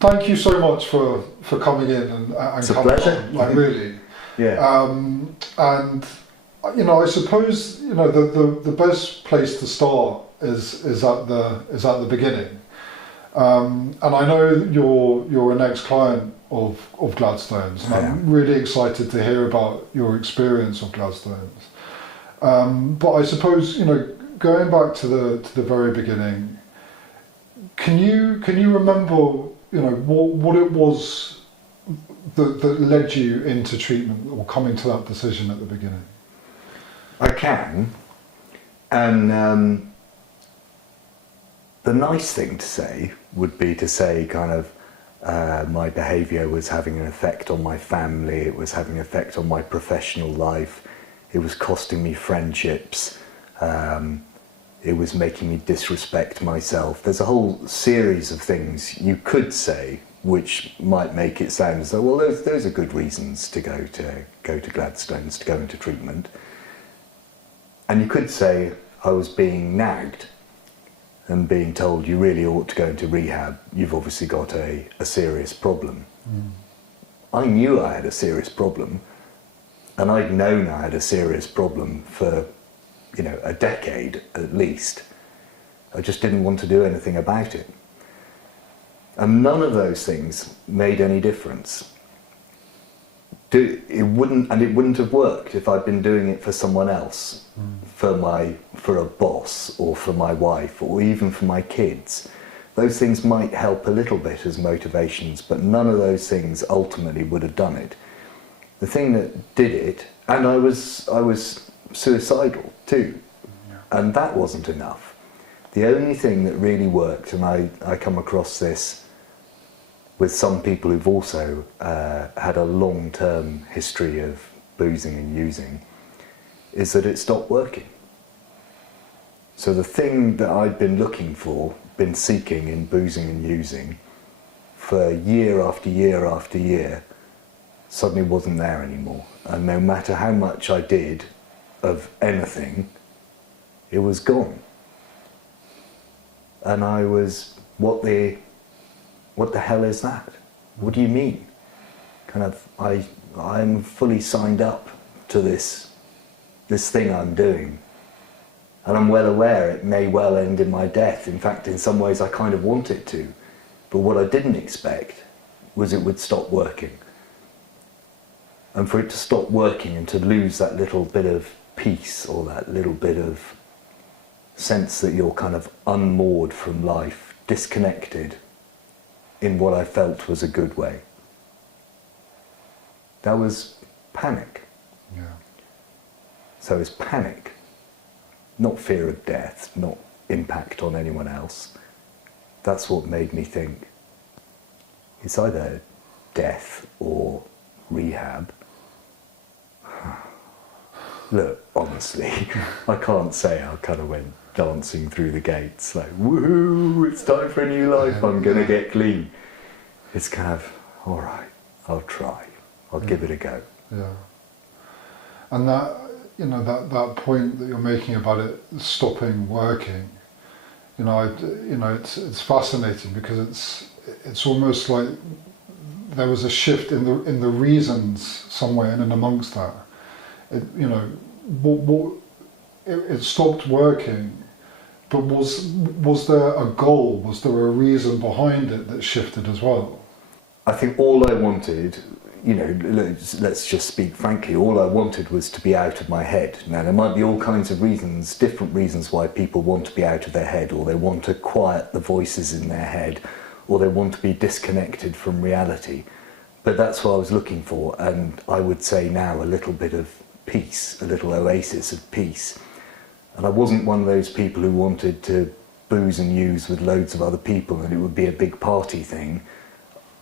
thank you so much for coming in and it's a coming pleasure. on, like really. Yeah. And I suppose the best place to start is at the beginning. And I know you're an ex-client of Gladstones, and I'm really excited to hear about your experience of Gladstones. But I suppose going back to the very beginning, can you remember what it was that led you into treatment or coming to that decision at the beginning? I can, and the nice thing to say would be to say kind of my behaviour was having an effect on my family, it was having an effect on my professional life, it was costing me friendships, it was making me disrespect myself. There's a whole series of things you could say which might make it sound as though, well, those are good reasons to go to Gladstones, to go into treatment. And you could say I was being nagged and being told you really ought to go into rehab, you've obviously got a serious problem. I knew I had a serious problem, and I'd known I had a serious problem for a decade at least. I just didn't want to do anything about it. And none of those things made any difference. It wouldn't have worked if I'd been doing it for someone else, for a boss or for my wife or even for my kids. Those things might help a little bit as motivations, but none of those things ultimately would have done it. The thing that did it, and I was suicidal too, and that wasn't enough. The only thing that really worked, and I come across this with some people who've also had a long-term history of boozing and using, is that it stopped working. So the thing that I'd been looking for, been seeking in boozing and using for year after year after year, suddenly wasn't there anymore. And no matter how much I did of anything, it was gone. And I was, what the hell is that? What do you mean? Kind of, I'm fully signed up to this thing I'm doing. And I'm well aware it may well end in my death. In fact, in some ways I kind of want it to. But what I didn't expect was it would stop working. And for it to stop working and to lose that little bit of peace or that little bit of sense that you're kind of unmoored from life, disconnected in what I felt was a good way. That was panic. Yeah. So it's panic, not fear of death, not impact on anyone else. That's what made me think it's either death or rehab. Look, honestly, I can't say I kind of went dancing through the gates like, woohoo, it's time for a new life, I'm gonna get clean. It's kind of, all right, I'll try, I'll give it a go. Yeah. And that, that point that you're making about it stopping working, it's fascinating because it's almost like there was a shift in the reasons somewhere in and amongst that. It stopped working, but was there a goal? Was there a reason behind it that shifted as well? I think all I wanted, let's just speak frankly, all I wanted was to be out of my head. Now there might be all kinds of reasons, different reasons why people want to be out of their head, or they want to quiet the voices in their head, or they want to be disconnected from reality. But that's what I was looking for, and I would say now a little bit of peace, a little oasis of peace. And I wasn't one of those people who wanted to booze and use with loads of other people and it would be a big party thing.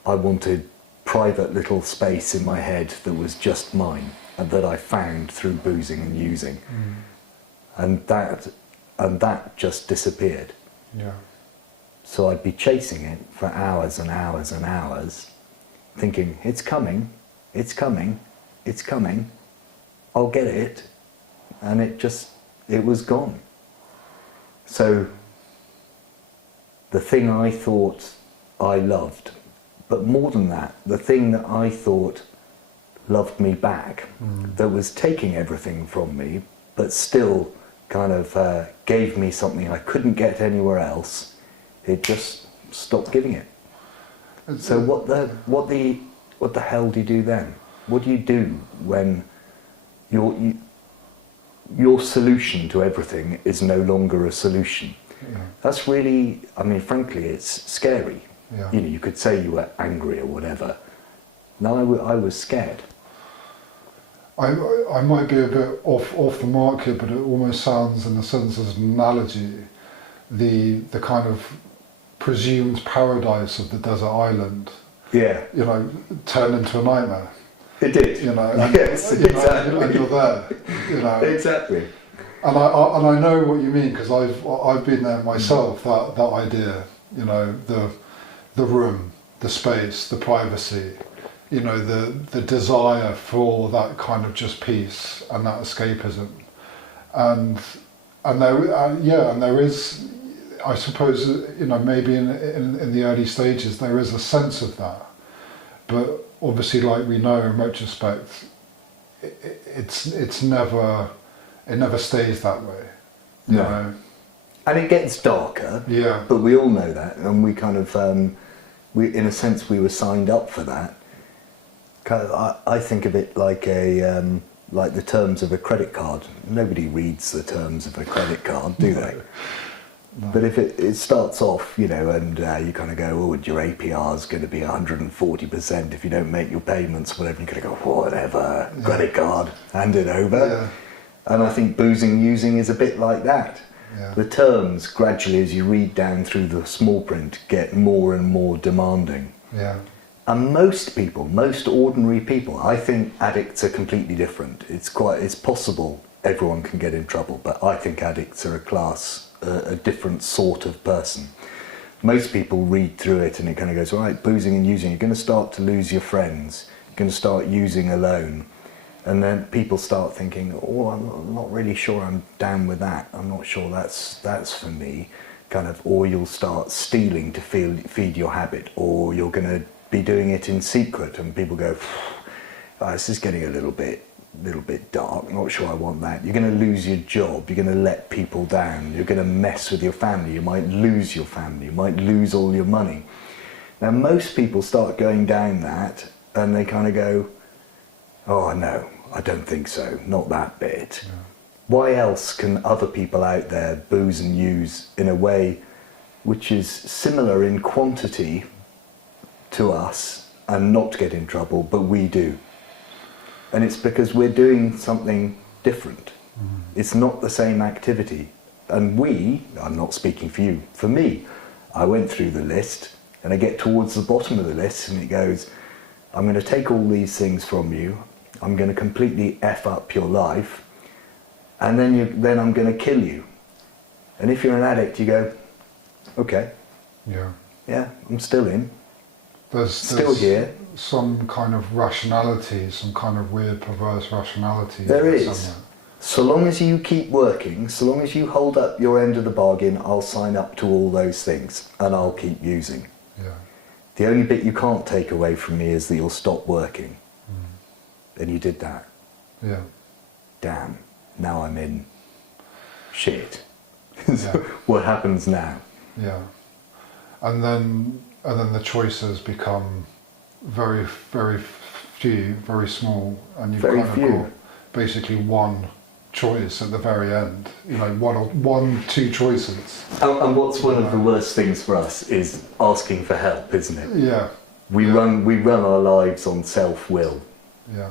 I wanted private little space in my head that was just mine and that I found through boozing and using. And that just disappeared. Yeah. So I'd be chasing it for hours and hours and hours, thinking, it's coming, it's coming, it's coming, I'll get it, and it was gone. So the thing I thought I loved But more than that, the thing that I thought loved me back, that was taking everything from me, but still kind of gave me something I couldn't get anywhere else, it just stopped giving it. So what the hell do you do then? What do you do when your solution to everything is no longer a solution? Yeah. That's really, I mean, frankly, it's scary. Yeah. You know, you could say you were angry or whatever. No, I was scared. I might be a bit off the mark here, but it almost sounds, in a sense, as an analogy, the kind of presumed paradise of the desert island, Yeah. you know, turned into a nightmare. It did. You know, Yes, you know, exactly. and you're there, you know. Exactly. And I know what you mean, because I've been there myself. That idea, you know, the room, the space, the privacy, you know, the desire for that kind of just peace and that escapism, and there is, I suppose, you know, maybe in the early stages there is a sense of that, but obviously, like we know in retrospect, it never stays that way. You know? And it gets darker. Yeah. But we all know that, and we kind of, in a sense, we were signed up for that. Kind of, I think of it like like the terms of a credit card. Nobody reads the terms of a credit card, do they? No. But if it starts off, you know, and you kind of go, oh, your APR is going to be 140% if you don't make your payments, whatever, you're going to go, whatever, credit card, hand it over. Yeah. And I think boozing using is a bit like that. Yeah. The terms, gradually, as you read down through the small print, get more and more demanding. Yeah. And most people, most ordinary people, I think addicts are completely different. It's possible everyone can get in trouble, but I think addicts are a different sort of person. Most people read through it and it kind of goes, all right, boozing and using, you're going to start to lose your friends, you're going to start using alone. And then people start thinking, oh, I'm not really sure I'm down with that. I'm not sure that's for me. Kind of, or you'll start stealing to feed your habit, or you're going to be doing it in secret, and people go, this is getting a little bit dark, not sure I want that. You're going to lose your job, you're going to let people down, you're going to mess with your family, you might lose your family, you might lose all your money. Now most people start going down that, and they kind of go, oh no, I don't think so, not that bit. Yeah. Why else can other people out there booze and use in a way which is similar in quantity to us and not get in trouble, but we do? And it's because we're doing something different. Mm-hmm. It's not the same activity. And I'm not speaking for you, for me, I went through the list and I get towards the bottom of the list and it goes, I'm going to take all these things from you, I'm going to completely F up your life, and then I'm going to kill you. And if you're an addict, you go, okay, yeah, I'm still in. There's here. Some kind of rationality, some kind of weird, perverse rationality. There is. Somewhere. So long as you keep working, so long as you hold up your end of the bargain, I'll sign up to all those things, and I'll keep using. Yeah. The only bit you can't take away from me is that you'll stop working. And you did that. Yeah. Damn. Now I'm in shit. Yeah. What happens now? Yeah. And then the choices become very, very few, very small, and you've very kind few. of got basically one choice at the very end. You know, two choices. And what's one of the worst things for us is asking for help, isn't it? Yeah. We run our lives on self-will. Yeah.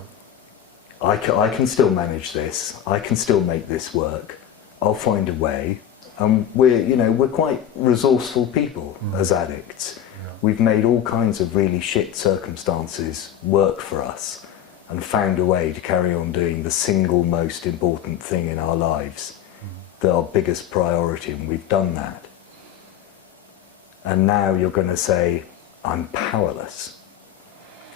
I can still manage this. I can still make this work. I'll find a way. And we're quite resourceful people as addicts. Yeah. We've made all kinds of really shit circumstances work for us and found a way to carry on doing the single most important thing in our lives, our biggest priority, and we've done that. And now you're going to say, I'm powerless.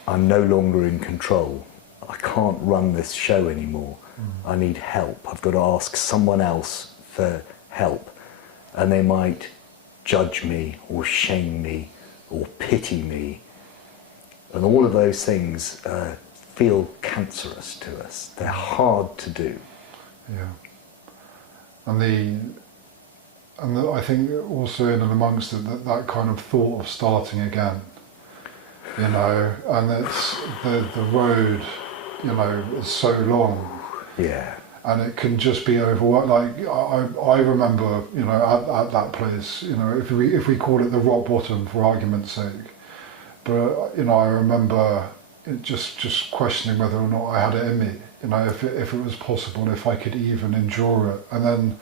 I'm no longer in control. I can't run this show anymore. I need help. I've got to ask someone else for help. And they might judge me or shame me or pity me And all of those things feel cancerous to us. They're hard to do. Yeah. And I think also in and amongst it, that kind of thought of starting again, you know, and it's the road, you know, is so long. Yeah. And it can just be overwhelmed. Like I remember, you know, at that place, you know, if we call it the rock bottom for argument's sake, but you know, I remember just questioning whether or not I had it in me, you know, if it was possible, if I could even endure it. And then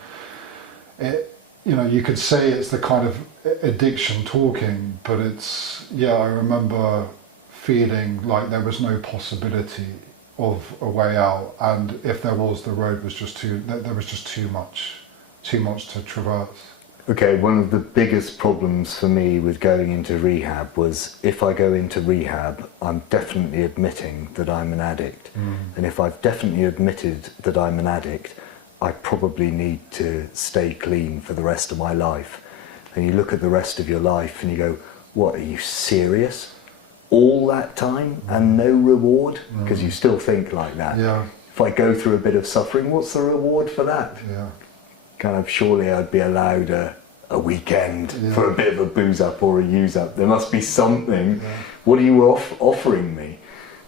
it, you know, you could say it's the kind of addiction talking, but it's, yeah, I remember feeling like there was no possibility of a way out, and if there was, the road was just there was just too much to traverse. Okay, one of the biggest problems for me with going into rehab was, if I go into rehab, I'm definitely admitting that I'm an addict. And if I've definitely admitted that I'm an addict, I probably need to stay clean for the rest of my life. And you look at the rest of your life and you go, what, are you serious? All that time and no reward? Because you still think like that. Yeah. If I go through a bit of suffering, what's the reward for that? Yeah. Kind of, surely I'd be allowed a weekend for a bit of a booze up or a use up. There must be something. Yeah. What are you offering me?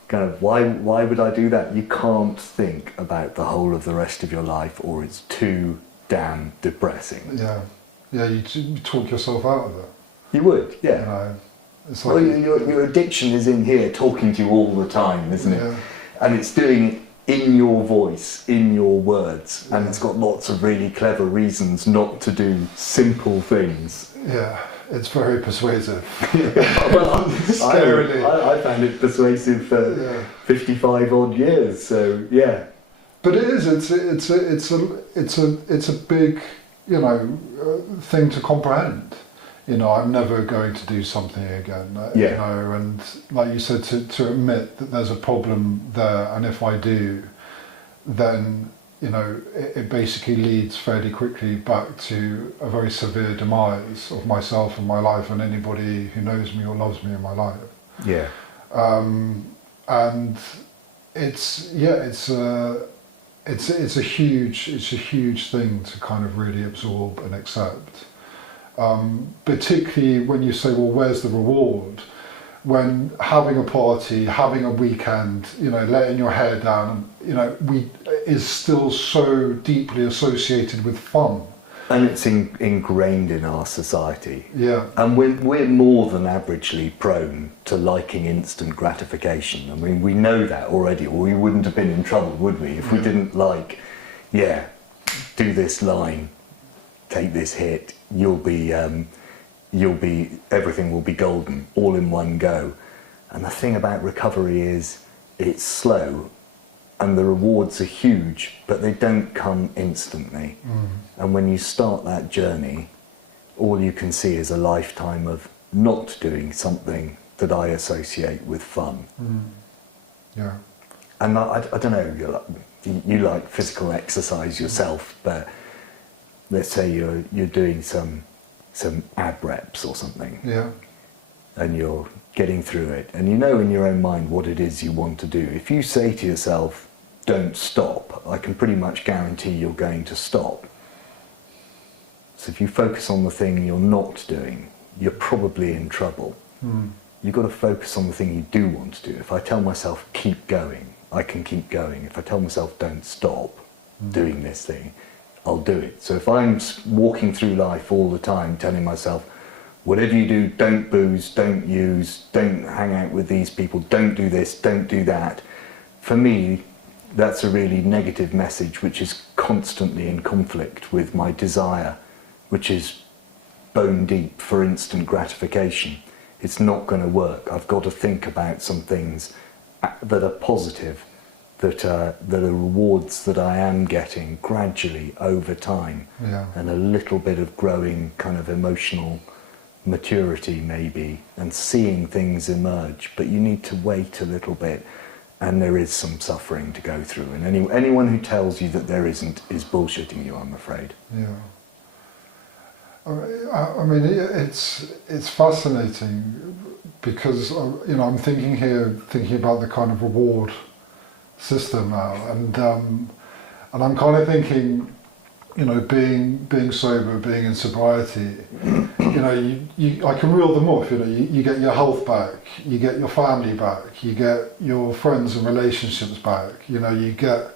Kind of, why would I do that? You can't think about the whole of the rest of your life, or it's too damn depressing. Yeah. Yeah, you talk yourself out of it. You would, yeah. You know, it's like, Well, your addiction is in here talking to you all the time, isn't it? Yeah. And it's doing it in your voice, in your words, and it's got lots of really clever reasons not to do simple things. Yeah, it's very persuasive. Well, Scarily. I found it persuasive for 55 odd years, so yeah. But it is. It's a big, you know, thing to comprehend. You know, I'm never going to do something again. You know, and like you said, to admit that there's a problem there, and if I do, then you know, it basically leads fairly quickly back to a very severe demise of myself and my life and anybody who knows me or loves me in my life. Yeah. And it's a huge thing to kind of really absorb and accept. Particularly when you say, well, where's the reward? When having a party, having a weekend, you know, letting your hair down, you know, is still so deeply associated with fun. And it's ingrained in our society. Yeah. And we're more than averagely prone to liking instant gratification. I mean, we know that already, or we wouldn't have been in trouble, would we? If we didn't like, do this line, take this hit, everything will be golden, all in one go. And the thing about recovery is it's slow and the rewards are huge, but they don't come instantly. And when you start that journey, all you can see is a lifetime of not doing something that I associate with fun. Yeah. And I don't know, you like physical exercise yourself, but let's say you're doing some ab reps or something. Yeah. And you're getting through it, and you know in your own mind what it is you want to do. If you say to yourself, don't stop, I can pretty much guarantee you're going to stop. So if you focus on the thing you're not doing, you're probably in trouble. You've got to focus on the thing you do want to do. If I tell myself, keep going, I can keep going. If I tell myself, don't stop doing this thing, I'll do it. So if I'm walking through life all the time telling myself, whatever you do, don't booze, don't use, don't hang out with these people, don't do this, don't do that, for me, that's a really negative message which is constantly in conflict with my desire, which is bone deep for instant gratification. It's not going to work. I've got to think about some things that are positive, that are rewards that I am getting gradually over time, and a little bit of growing kind of emotional maturity maybe, and seeing things emerge. But you need to wait a little bit, and there is some suffering to go through, and anyone who tells you that there isn't is bullshitting you, I'm afraid. Yeah. I mean, it's fascinating because I'm thinking about the kind of reward system now, and I'm kind of thinking, being sober, being in sobriety, I can reel them off. You get your health back, you get your family back, you get your friends and relationships back. You get,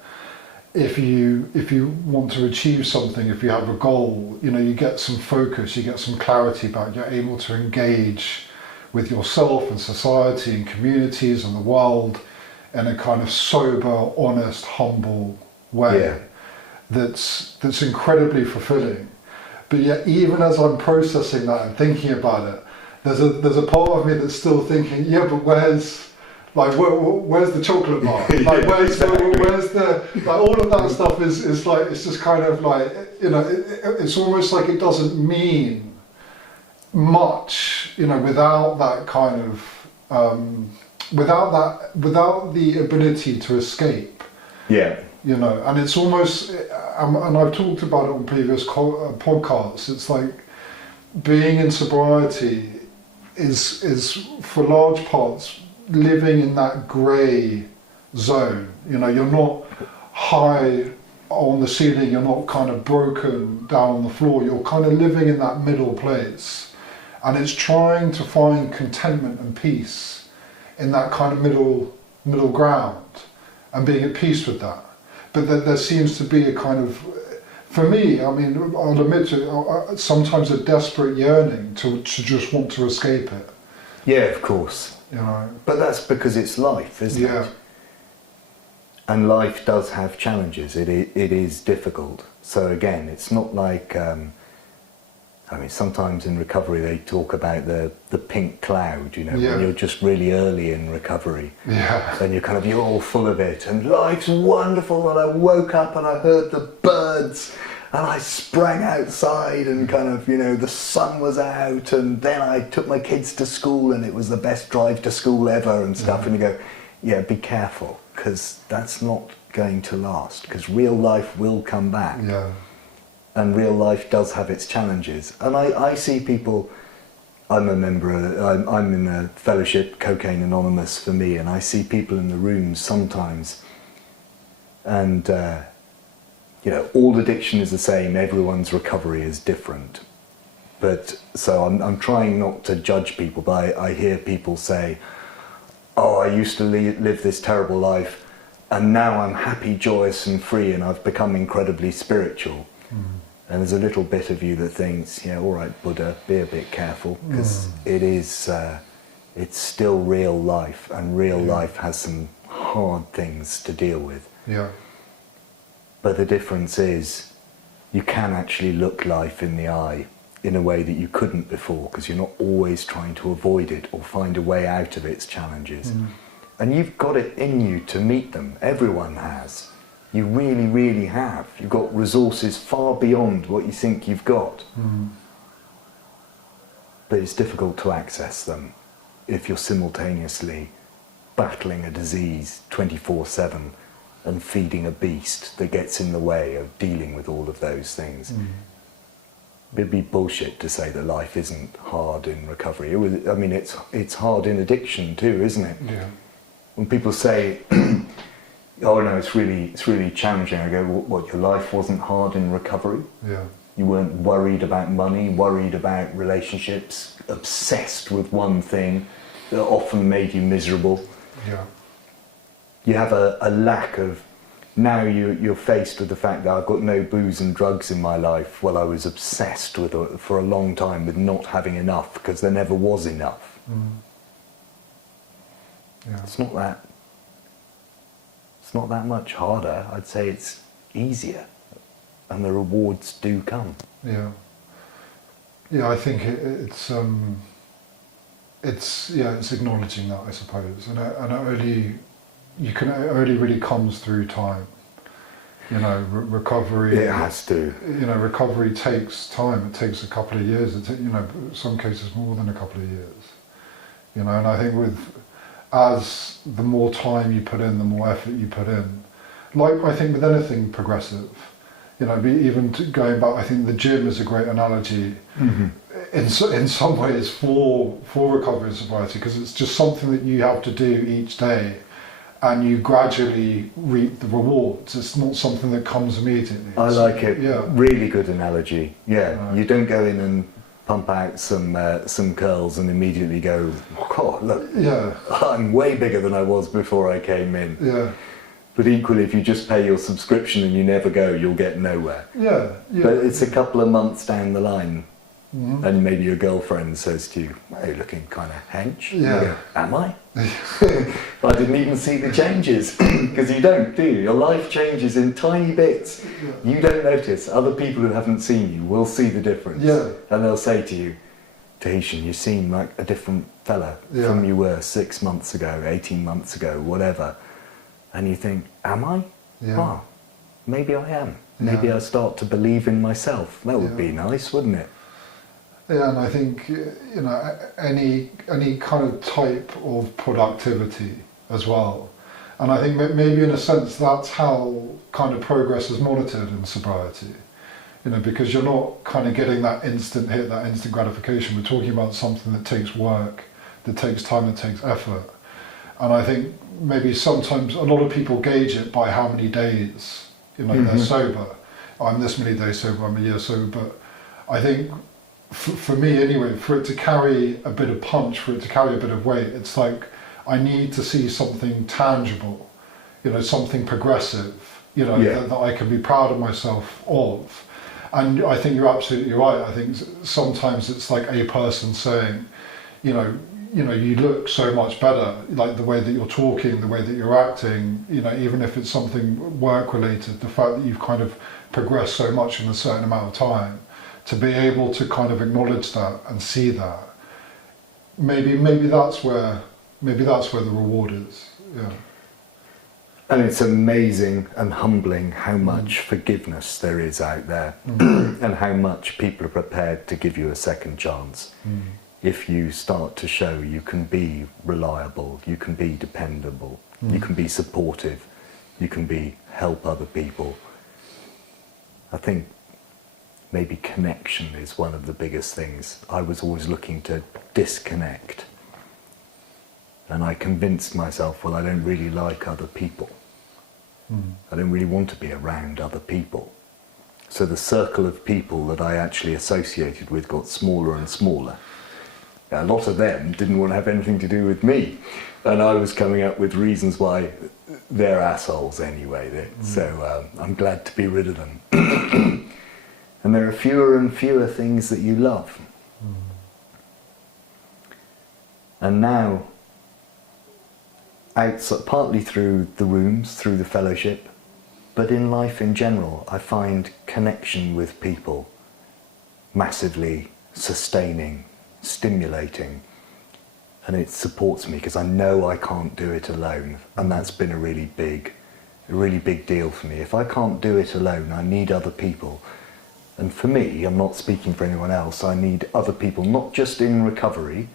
if you want to achieve something, if you have a goal, you get some focus, you get some clarity back. You're able to engage with yourself and society and communities and the world in a kind of sober, honest, humble way. Yeah. That's incredibly fulfilling. But yet, even as I'm processing that and thinking about it, there's a part of me that's still thinking, yeah, but where's the chocolate bar? Like, where's the all of that stuff is like, it's just kind of like, it's almost like it doesn't mean much, without that kind of without the ability to escape. Yeah. And it's almost, and I've talked about it on previous podcasts, it's like being in sobriety is for large parts living in that grey zone. You're not high on the ceiling, you're not kind of broken down on the floor, you're kind of living in that middle place. And it's trying to find contentment and peace in that kind of middle ground and being at peace with that. But there seems to be a kind of, for me, I'll admit to it, sometimes a desperate yearning to just want to escape it. Yeah, of course. But that's because it's life, isn't it? And life does have challenges. It is difficult. So again, it's not like, sometimes in recovery they talk about the pink cloud, when you're just really early in recovery. Yeah. And you're all full of it, and life's wonderful, and I woke up and I heard the birds, and I sprang outside, and the sun was out, and then I took my kids to school, and it was the best drive to school ever, and stuff. And you go, yeah, be careful, because that's not going to last, because real life will come back. Yeah. And real life does have its challenges. And I see people, I'm a member, I'm in a fellowship, Cocaine Anonymous for me, and I see people in the rooms sometimes, and all addiction is the same, everyone's recovery is different. But so I'm trying not to judge people, but I hear people say, oh, I used to live this terrible life, and now I'm happy, joyous and free, and I've become incredibly spiritual. And there's a little bit of you that thinks, all right, Buddha, be a bit careful, because it's still real life, and real life has some hard things to deal with. Yeah. But the difference is, you can actually look life in the eye in a way that you couldn't before, because you're not always trying to avoid it or find a way out of its challenges. And you've got it in you to meet them. Everyone has. You really, really have. You've got resources far beyond what you think you've got. But it's difficult to access them if you're simultaneously battling a disease 24/7 and feeding a beast that gets in the way of dealing with all of those things. It'd be bullshit to say that life isn't hard in recovery. It's hard in addiction too, isn't it? Yeah. When people say, oh no, it's really challenging. I go, what, your life wasn't hard in recovery? Yeah. You weren't worried about money, worried about relationships, obsessed with one thing that often made you miserable. Yeah. You have a lack of, now you're faced with the fact that I've got no booze and drugs in my life. Well, I was obsessed with for a long time with not having enough, because there never was enough. Yeah. It's not that much harder. I'd say it's easier, and the rewards do come. Yeah. Yeah, I think it's acknowledging that, I suppose, and it only really comes through time. Recovery. It has to. Recovery takes time. It takes a couple of years. In some cases more than a couple of years. And I think as the more time you put in, the more effort you put in. Like I think with anything progressive, even going back, I think the gym is a great analogy. in some ways for recovery and sobriety, because it's just something that you have to do each day, and you gradually reap the rewards. It's not something that comes immediately. I like it. Yeah. Really good analogy. Yeah. You don't go in and pump out some curls and immediately go, oh, look, Yeah. I'm way bigger than I was before I came in. Yeah. But equally, if you just pay your subscription and you never go, you'll get nowhere. Yeah. Yeah. But it's a couple of months down the line, Mhm. and maybe your girlfriend says to you, "Hey, you're looking kind of hench." Yeah. You go, am I? I didn't even see the changes, because you don't, do you? Your life changes in tiny bits. You don't notice. Other people who haven't seen you will see the difference. Yeah. And they'll say to you, Tahitian, you seem like a different fella Yeah. from you were 6 months ago, 18 months ago, whatever. And you think, am I? Yeah. Oh, maybe I am. Maybe Yeah. I start to believe in myself. That would be nice, wouldn't it? Yeah, and I think, you know, any kind of type of productivity as well. And I think maybe in a sense that's how kind of progress is monitored in sobriety. You know, because you're not kind of getting that instant hit, that instant gratification. We're talking about something that takes work, that takes time, that takes effort. And I think maybe sometimes a lot of people gauge it by how many days, you know, they're sober. I'm this many days sober, I'm a year sober. But I think for me anyway, for it to carry a bit of punch, for it to carry a bit of weight, it's like I need to see something tangible, you know, something progressive, you know, that I can be proud of myself of. And I think you're absolutely right. I think sometimes it's like a person saying, you know, you look so much better, like the way that you're talking, the way that you're acting, you know, even if it's something work related, the fact that you've kind of progressed so much in a certain amount of time, to be able to kind of acknowledge that and see that, maybe that's where the reward is. Yeah. And it's amazing and humbling how much forgiveness there is out there, and how much people are prepared to give you a second chance. If you start to show you can be reliable, you can be dependable, you can be supportive, you can help other people. I think maybe connection is one of the biggest things. I was always looking to disconnect. And I convinced myself, well, I don't really like other people. I don't really want to be around other people. So the circle of people that I actually associated with got smaller and smaller. A lot of them didn't want to have anything to do with me. And I was coming up with reasons why they're assholes anyway. So I'm glad to be rid of them. And there are fewer and fewer things that you love. And now, outside, partly through the rooms, through the fellowship, but in life in general, I find connection with people massively sustaining, stimulating, and it supports me because I know I can't do it alone, and that's been a really big deal for me. If I can't do it alone, I need other people. And for me, I'm not speaking for anyone else, I need other people, not just in recovery,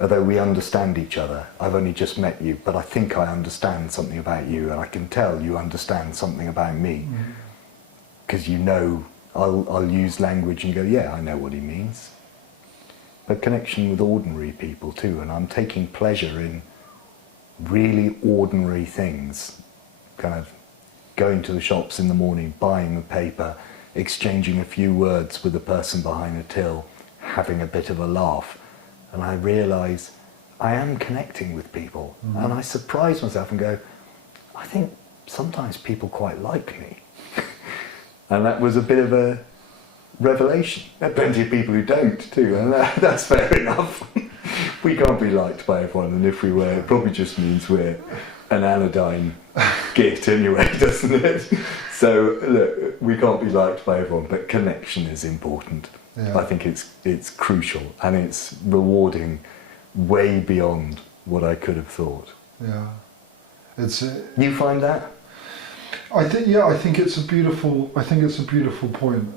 although we understand each other. I've only just met you, but I think I understand something about you, and I can tell you understand something about me. Because you know, I'll use language and you go, yeah, I know what he means. But connection with ordinary people too, and I'm taking pleasure in really ordinary things. Kind of going to the shops in the morning, buying the paper, exchanging a few words with the person behind the till, having a bit of a laugh. And I realise I am connecting with people. And I surprise myself and go, I think sometimes people quite like me. And that was a bit of a revelation. There are plenty of people who don't too, and that's fair enough. We can't be liked by everyone, and if we were, it probably just means we're an anodyne git anyway, doesn't it? So look, we can't be liked by everyone, but connection is important. I think it's crucial, and it's rewarding way beyond what I could have thought. Yeah, it's. You find that? I think it's a beautiful point.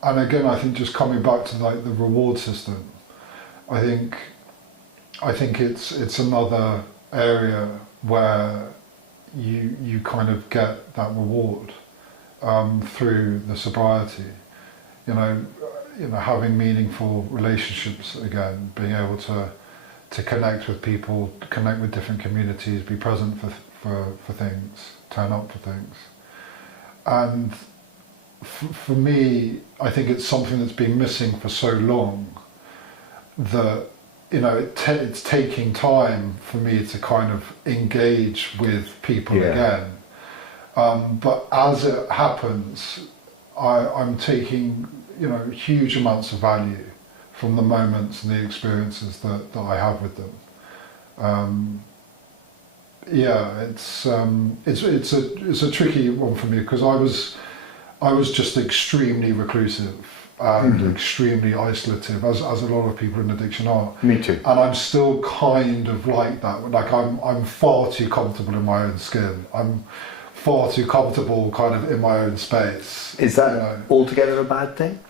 And again, I think just coming back to like the reward system, I think it's another area where you kind of get that reward through the sobriety. You know, having meaningful relationships again, being able to connect with people, connect with different communities, be present for things, turn up for things. And for me, I think it's something that's been missing for so long that, it's taking time for me to kind of engage with people again. But as it happens, I'm taking, huge amounts of value from the moments and the experiences that I have with them. It's a tricky one for me, because I was just extremely reclusive and extremely isolative, as a lot of people in addiction are. Me too. And I'm still kind of like that. Like I'm far too comfortable in my own skin. I'm far too comfortable kind of in my own space. Is that altogether a bad thing?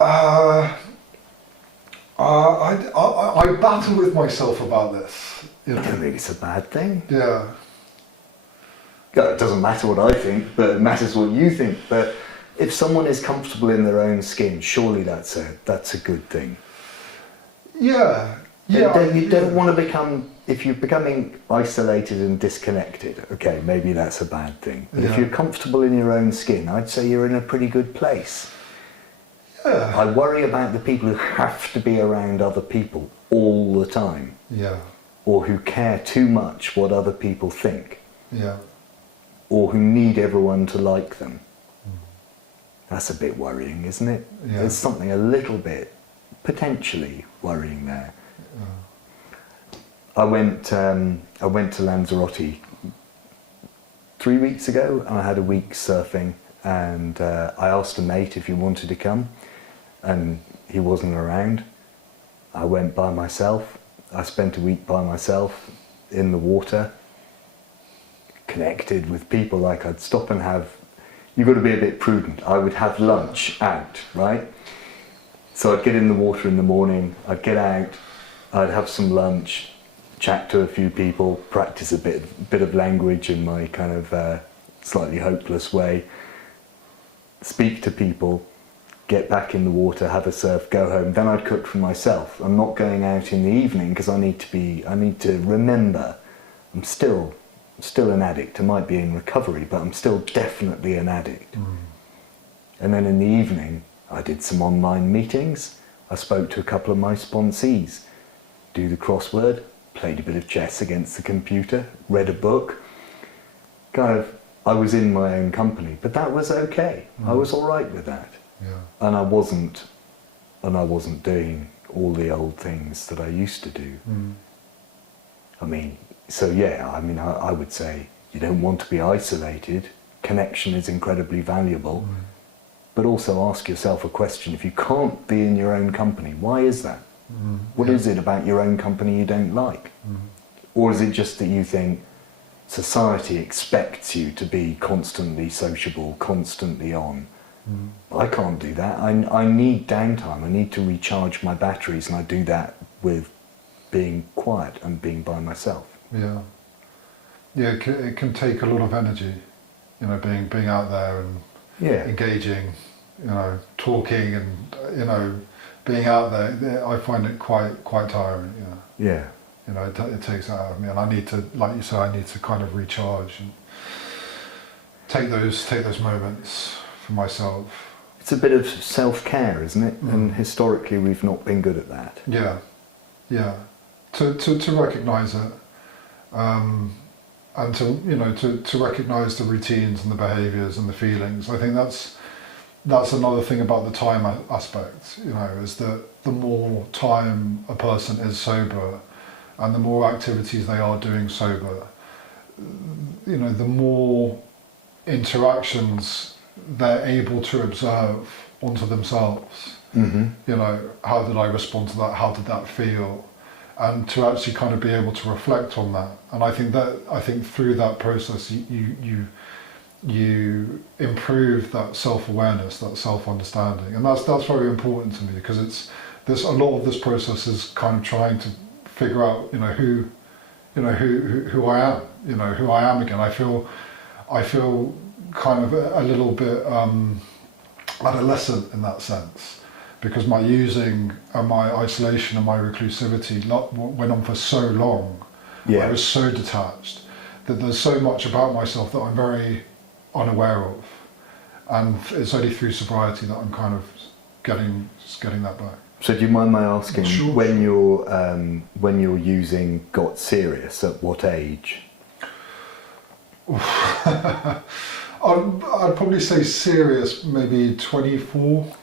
I battle with myself about this. I don't think it's a bad thing. Yeah. It doesn't matter what I think, but it matters what you think. But if someone is comfortable in their own skin, surely that's a good thing. Yeah. You don't want to become, if you're becoming isolated and disconnected, okay, maybe that's a bad thing. But if you're comfortable in your own skin, I'd say you're in a pretty good place. Yeah. I worry about the people who have to be around other people all the time. Yeah. Or who care too much what other people think. Yeah. Or who need everyone to like them. That's a bit worrying, isn't it? Yeah. There's something a little bit potentially worrying there. I went to Lanzarote 3 weeks ago, and I had a week surfing, and I asked a mate if he wanted to come, and he wasn't around. I went by myself. I spent a week by myself in the water, connected with people. Like, I'd stop and you've got to be a bit prudent. I would have lunch out, right? So I'd get in the water in the morning, I'd get out, I'd have some lunch, chat to a few people, practice a bit of language in my kind of slightly hopeless way, speak to people, get back in the water, have a surf, go home. Then I'd cook for myself. I'm not going out in the evening because I need to remember I'm still an addict. I might be in recovery, but I'm still definitely an addict. And then in the evening, I did some online meetings. I spoke to a couple of my sponsees, do the crossword, played a bit of chess against the computer, read a book. I was in my own company, but that was okay. I was all right with that. Yeah. And I wasn't doing all the old things that I used to do. I would say you don't want to be isolated. Connection is incredibly valuable. But also ask yourself a question. If you can't be in your own company, why is that? What is it about your own company you don't like? Or is it just that you think society expects you to be constantly sociable, constantly on? I can't do that. I need downtime. I need to recharge my batteries, and I do that with being quiet and being by myself. Yeah. Yeah, it can take a lot of energy, being out there and engaging, talking and, being out there. I find it quite tiring, Yeah. It takes it out of me, and I need to, like you say, I need to kind of recharge and take those moments for myself. It's a bit of self-care, isn't it? And historically we've not been good at that. Yeah. To recognise it, and to recognise the routines and the behaviours and the feelings. I think that's another thing about the time aspect, is that the more time a person is sober and the more activities they are doing sober, the more interactions they're able to observe onto themselves. How did I respond to that? How did that feel? And to actually kind of be able to reflect on that. And I think through that process you improve that self-awareness, that self-understanding, and that's very important to me, because there's a lot of this process is kind of trying to figure out who I am, who I am again. I feel kind of a little bit adolescent in that sense, because my using and my isolation and my reclusivity went on for so long. Yeah. I was so detached that there's so much about myself that I'm very unaware of, and it's only through sobriety that I'm kind of getting that back. So do you mind my asking, Sure, when you're using got serious, at what age? I'd probably say serious, maybe 24.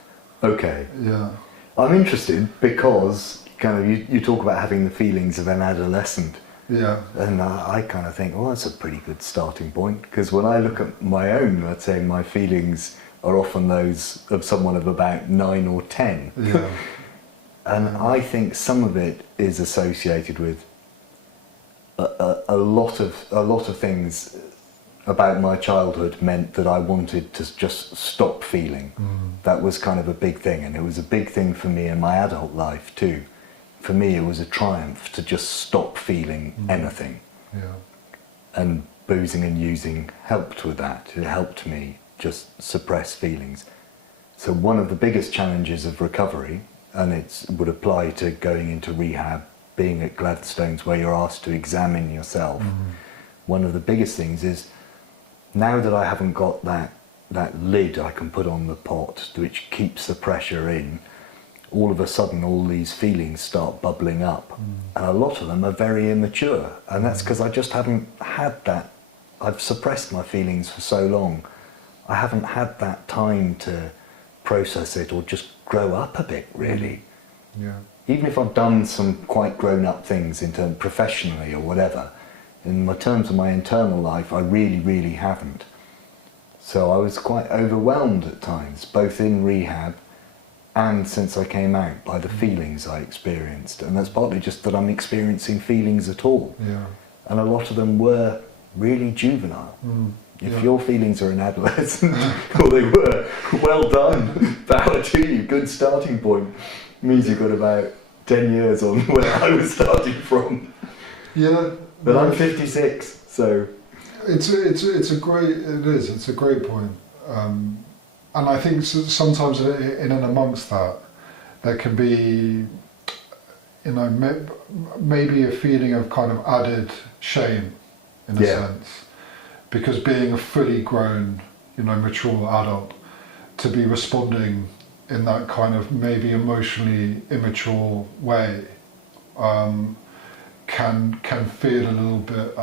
Okay. Yeah. I'm interested because kind of you talk about having the feelings of an adolescent. Yeah. And I kind of think, well, that's a pretty good starting point, because when I look at my own, let's say my feelings are often those of someone of about 9 or 10. Yeah. And I think some of it is associated with a lot of things about my childhood meant that I wanted to just stop feeling. That was kind of a big thing, and it was a big thing for me in my adult life too. For me, it was a triumph to just stop feeling anything. Yeah. And boozing and using helped with that. It helped me just suppress feelings. So one of the biggest challenges of recovery, and it would apply to going into rehab, being at Gladstones where you're asked to examine yourself, one of the biggest things is, now that I haven't got that lid I can put on the pot which keeps the pressure in, all of a sudden all these feelings start bubbling up, and a lot of them are very immature, and that's because I just haven't had that. I've suppressed my feelings for so long. I haven't had that time to process it or just grow up a bit, really. Yeah. Even if I've done some quite grown-up things in terms professionally or whatever, in my terms of my internal life, I really, really haven't. So I was quite overwhelmed at times, both in rehab and since I came out, by the feelings I experienced. And that's partly just that I'm experiencing feelings at all. Yeah. And a lot of them were really juvenile. If your feelings are an adolescent, or they were, well done, power to you, good starting point. Means you've got about 10 years on where I was starting from. Yeah. But I'm 56, so... It's a great point. And I think sometimes in and amongst that, there can be, you know, maybe a feeling of kind of added shame, in a sense, because being a fully grown, you know, mature adult, to be responding in that kind of maybe emotionally immature way, can feel a little bit.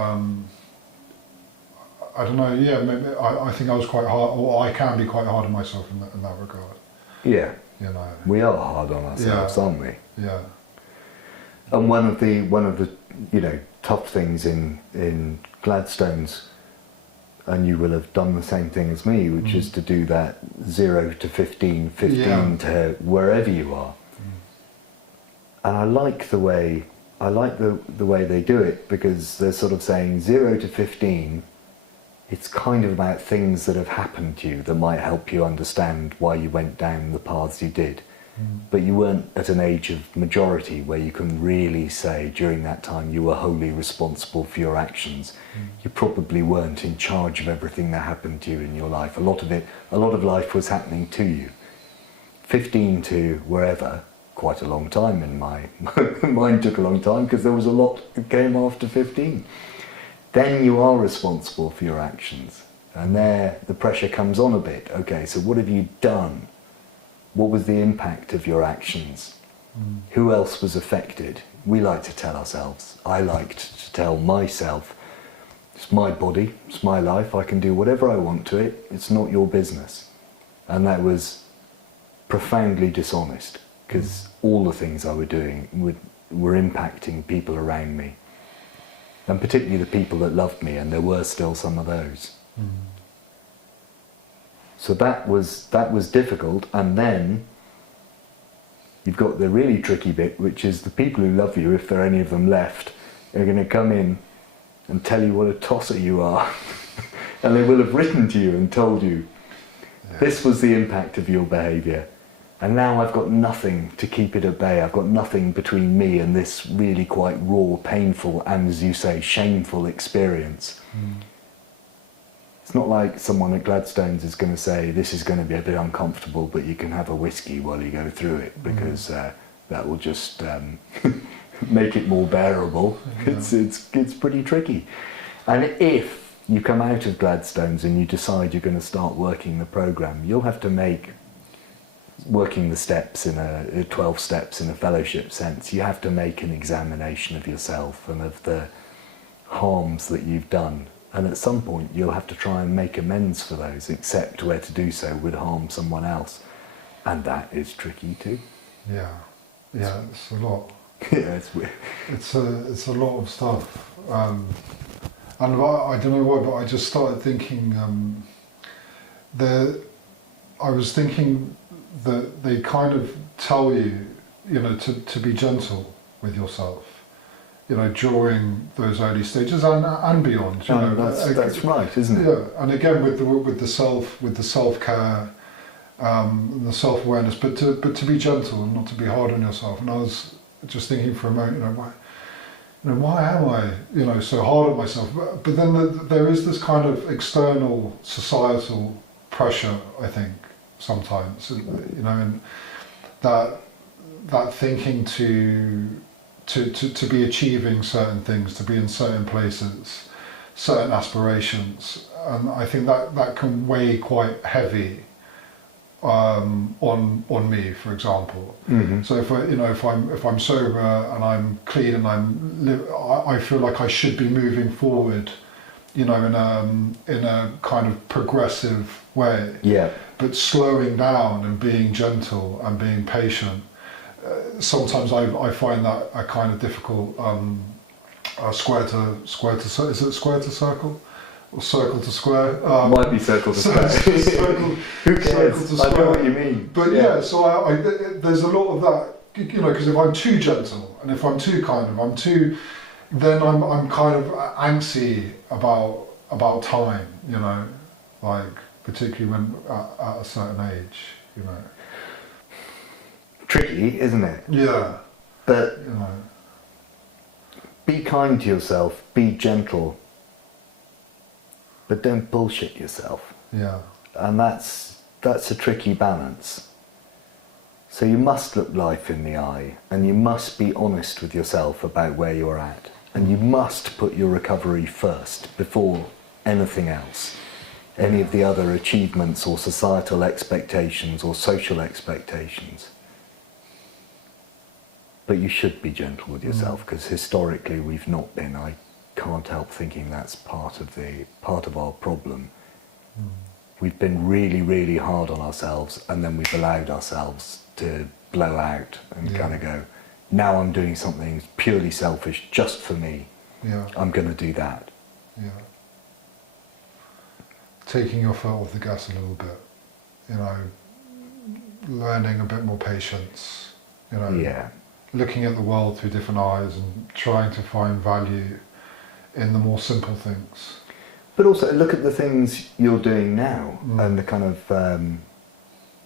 I don't know. Yeah, maybe, I think I was quite hard, or I can be quite hard on myself in that regard. Yeah, you know, we are hard on ourselves, aren't we? Yeah. And one of the you know, tough things in Gladstones, and you will have done the same thing as me, which is to do that 0 to 15, 15 to wherever you are. And I like the way they do it, because they're sort of saying 0 to 15. It's kind of about things that have happened to you that might help you understand why you went down the paths you did. But you weren't at an age of majority where you can really say during that time you were wholly responsible for your actions. You probably weren't in charge of everything that happened to you in your life. A lot of life was happening to you. 15 to wherever, quite a long time in mine took a long time, because there was a lot that came after 15. Then you are responsible for your actions, and there the pressure comes on a bit. Okay, so what have you done? What was the impact of your actions? Who else was affected? We like to tell ourselves. I liked to tell myself, it's my body, it's my life, I can do whatever I want to it, it's not your business. And that was profoundly dishonest, because all the things I were doing were impacting people around me. And particularly the people that loved me, and there were still some of those. So that was difficult, and then you've got the really tricky bit, which is the people who love you, if there are any of them left, are going to come in and tell you what a tosser you are. And they will have written to you and told you, this was the impact of your behaviour. And now I've got nothing to keep it at bay. I've got nothing between me and this really quite raw, painful, and as you say, shameful experience. It's not like someone at Gladstones is going to say, this is going to be a bit uncomfortable, but you can have a whiskey while you go through it, because that will just make it more bearable. Yeah. It's pretty tricky. And if you come out of Gladstones and you decide you're going to start working the program, you'll have to make working the steps in 12 steps in a fellowship sense. You have to make an examination of yourself and of the harms that you've done. And at some point you'll have to try and make amends for those, except where to do so would harm someone else. And that is tricky too. Yeah, it's a lot. Yeah, it's weird. It's a lot of stuff. And I don't know why, but I just started thinking, I was thinking that they kind of tell you, to be gentle with yourself, during those early stages and beyond. That's right, isn't it? Yeah, and again with the self-care, the self-awareness, but to be gentle and not to be hard on yourself. And I was just thinking for a moment, why am I, so hard on myself? But then there is this kind of external societal pressure, I think, sometimes, and that thinking to be achieving certain things, to be in certain places, certain aspirations, and I think that can weigh quite heavy on me, for example. Mm-hmm. So if I'm sober and I'm clean and I feel like I should be moving forward, in a kind of progressive way. Yeah. But slowing down and being gentle and being patient. Sometimes I find that a kind of difficult. Square to is it square to circle? Or circle to square? Might be circle to square. Who cares? Circle to square. I know what you mean. But yeah, so I there's a lot of that, because if I'm too gentle and if I'm too kind of, then I'm kind of angsty about time, like particularly when at a certain age, Tricky, isn't it? Yeah. But be kind to yourself, be gentle, but don't bullshit yourself. Yeah. And that's a tricky balance. So you must look life in the eye, and you must be honest with yourself about where you're at, and you must put your recovery first before anything else, any of the other achievements or societal expectations or social expectations. But you should be gentle with yourself, because historically we've not been. I can't help thinking that's part of our problem. We've been really, really hard on ourselves, and then we've allowed ourselves to blow out and kind of go, now I'm doing something purely selfish, just for me. Yeah. I'm going to do that. Yeah. Taking your foot off the gas a little bit, learning a bit more patience, Yeah. looking at the world through different eyes and trying to find value in the more simple things. But also look at the things you're doing now, and the kind of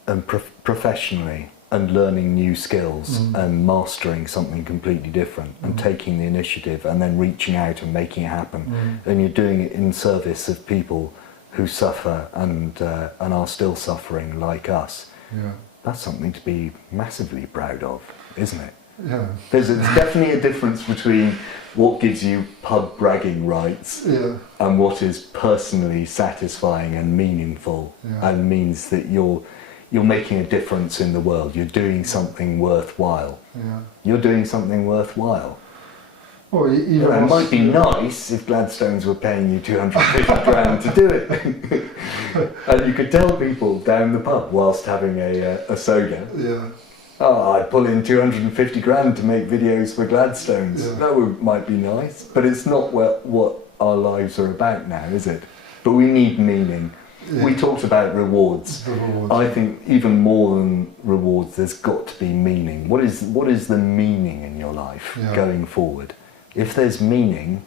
and professionally, and learning new skills and mastering something completely different, and taking the initiative and then reaching out and making it happen. And you're doing it in service of people who suffer and are still suffering like us. Yeah. That's something to be massively proud of, isn't it? Yeah. There's definitely a difference between what gives you pub bragging rights and what is personally satisfying and meaningful and means that you're making a difference in the world. You're doing something worthwhile. Yeah. You're doing something worthwhile. Well, even It might be nice if Gladstones were paying you 250 grand to do it. And you could tell people down the pub whilst having a soda. Yeah. Oh, I pull in 250 grand to make videos for Gladstones. Yeah. That might be nice, but it's not what our lives are about now, is it? But we need meaning. Yeah. We talked about rewards. The rewards. I think even more than rewards, there's got to be meaning. What is the meaning in your life going forward? If there's meaning,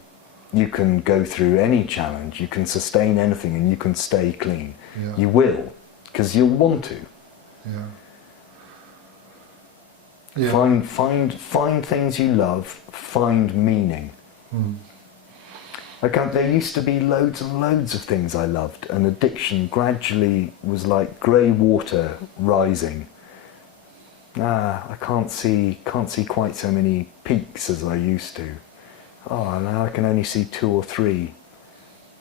you can go through any challenge, you can sustain anything, and you can stay clean. Yeah. You will, because you'll want to. Yeah. Yeah. Find things you love, find meaning. There used to be loads and loads of things I loved, and addiction gradually was like grey water rising. I can't see quite so many peaks as I used to. Oh, now I can only see 2 or 3.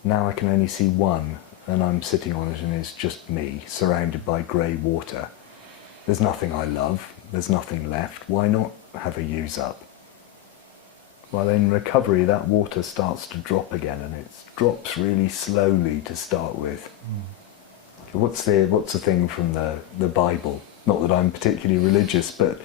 Now I can only see 1, and I'm sitting on it and it's just me, surrounded by grey water. There's nothing I love, there's nothing left. Why not have a use up? Well, in recovery, that water starts to drop again, and it drops really slowly to start with. What's the thing from the Bible? Not that I'm particularly religious, but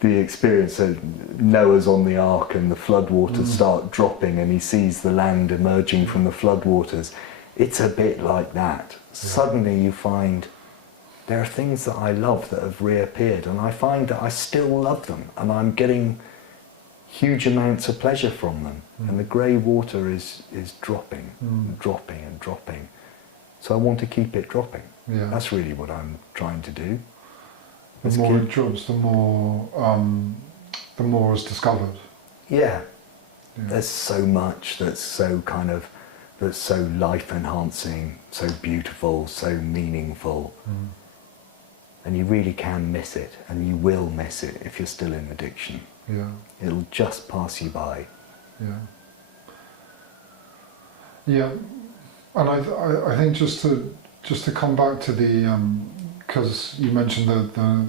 the experience that Noah's on the ark and the floodwaters start dropping and he sees the land emerging from the floodwaters. It's a bit like that. Suddenly you find there are things that I love that have reappeared, and I find that I still love them, and I'm getting huge amounts of pleasure from them. And the grey water is dropping, and dropping and dropping. So I want to keep it dropping. Yeah. That's really what I'm trying to do. The more it drops, the more it's discovered. Yeah. There's so much that's so life enhancing, so beautiful, so meaningful. And you really can miss it, and you will miss it if you're still in addiction. Yeah. It'll just pass you by. Yeah. Yeah. And I think just to come back to the because you mentioned the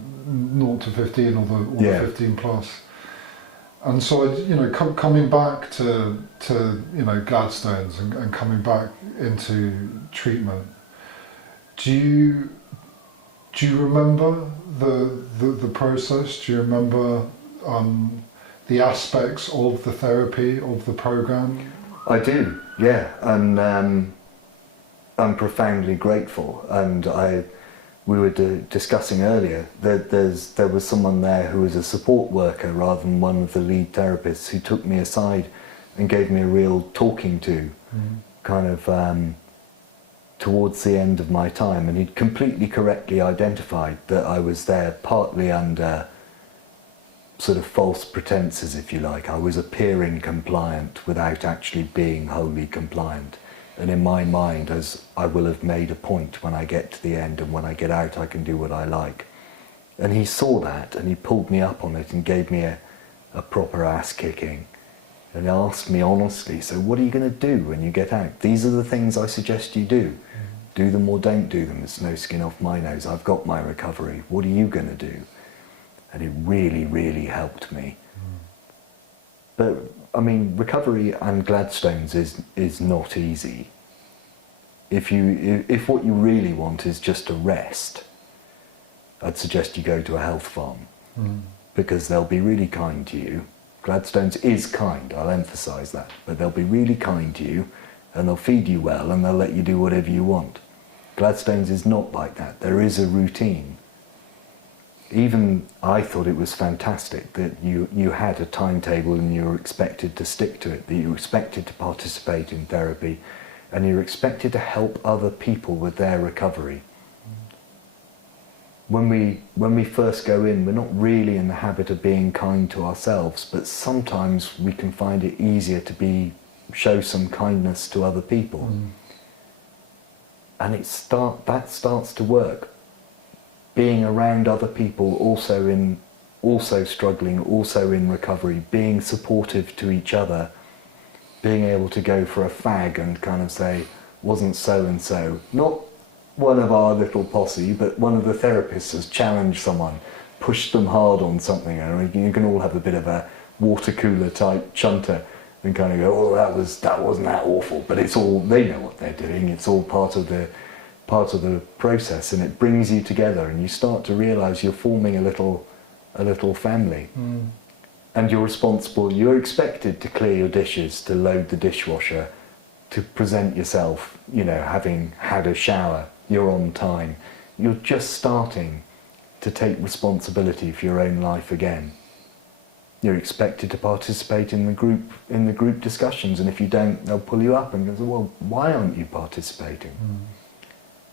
0 to 15 or the 15 plus, and so coming back to Gladstones and coming back into treatment, do you remember the process? Do you remember the aspects of the therapy, of the program? I do, yeah, and I'm profoundly grateful. And we were discussing earlier that there was someone there who was a support worker rather than one of the lead therapists, who took me aside and gave me a real talking to, kind of towards the end of my time, and he'd completely correctly identified that I was there partly under sort of false pretenses, if you like. I was appearing compliant without actually being wholly compliant. And in my mind, as I will have made a point when I get to the end, and when I get out I can do what I like. And he saw that, and he pulled me up on it and gave me a proper ass kicking. And he asked me honestly, so what are you going to do when you get out? These are the things I suggest you do. Do them or don't do them. It's no skin off my nose. I've got my recovery. What are you going to do? And it really, really helped me. But I mean, recovery and Gladstones is not easy. If what you really want is just a rest, I'd suggest you go to a health farm, because they'll be really kind to you. Gladstones is kind, I'll emphasise that, but they'll be really kind to you, and they'll feed you well, and they'll let you do whatever you want. Gladstones is not like that. There is a routine. Even I thought it was fantastic that you had a timetable and you were expected to stick to it, that you were expected to participate in therapy, and you're expected to help other people with their recovery. When we first go in, we're not really in the habit of being kind to ourselves, but sometimes we can find it easier to show some kindness to other people. And that starts to work. Being around other people also struggling, also in recovery, being supportive to each other, being able to go for a fag and kind of say, wasn't so and so, not one of our little posse, but one of the therapists has challenged someone, pushed them hard on something, and you can all have a bit of a water cooler type chunter and kind of go, oh, that wasn't that awful, but it's all, they know what they're doing, it's all part of the process, and it brings you together, and you start to realise you're forming a little family. And you're responsible, you're expected to clear your dishes, to load the dishwasher, to present yourself, having had a shower, you're on time. You're just starting to take responsibility for your own life again. You're expected to participate in the group discussions, and if you don't, they'll pull you up and go, well, why aren't you participating?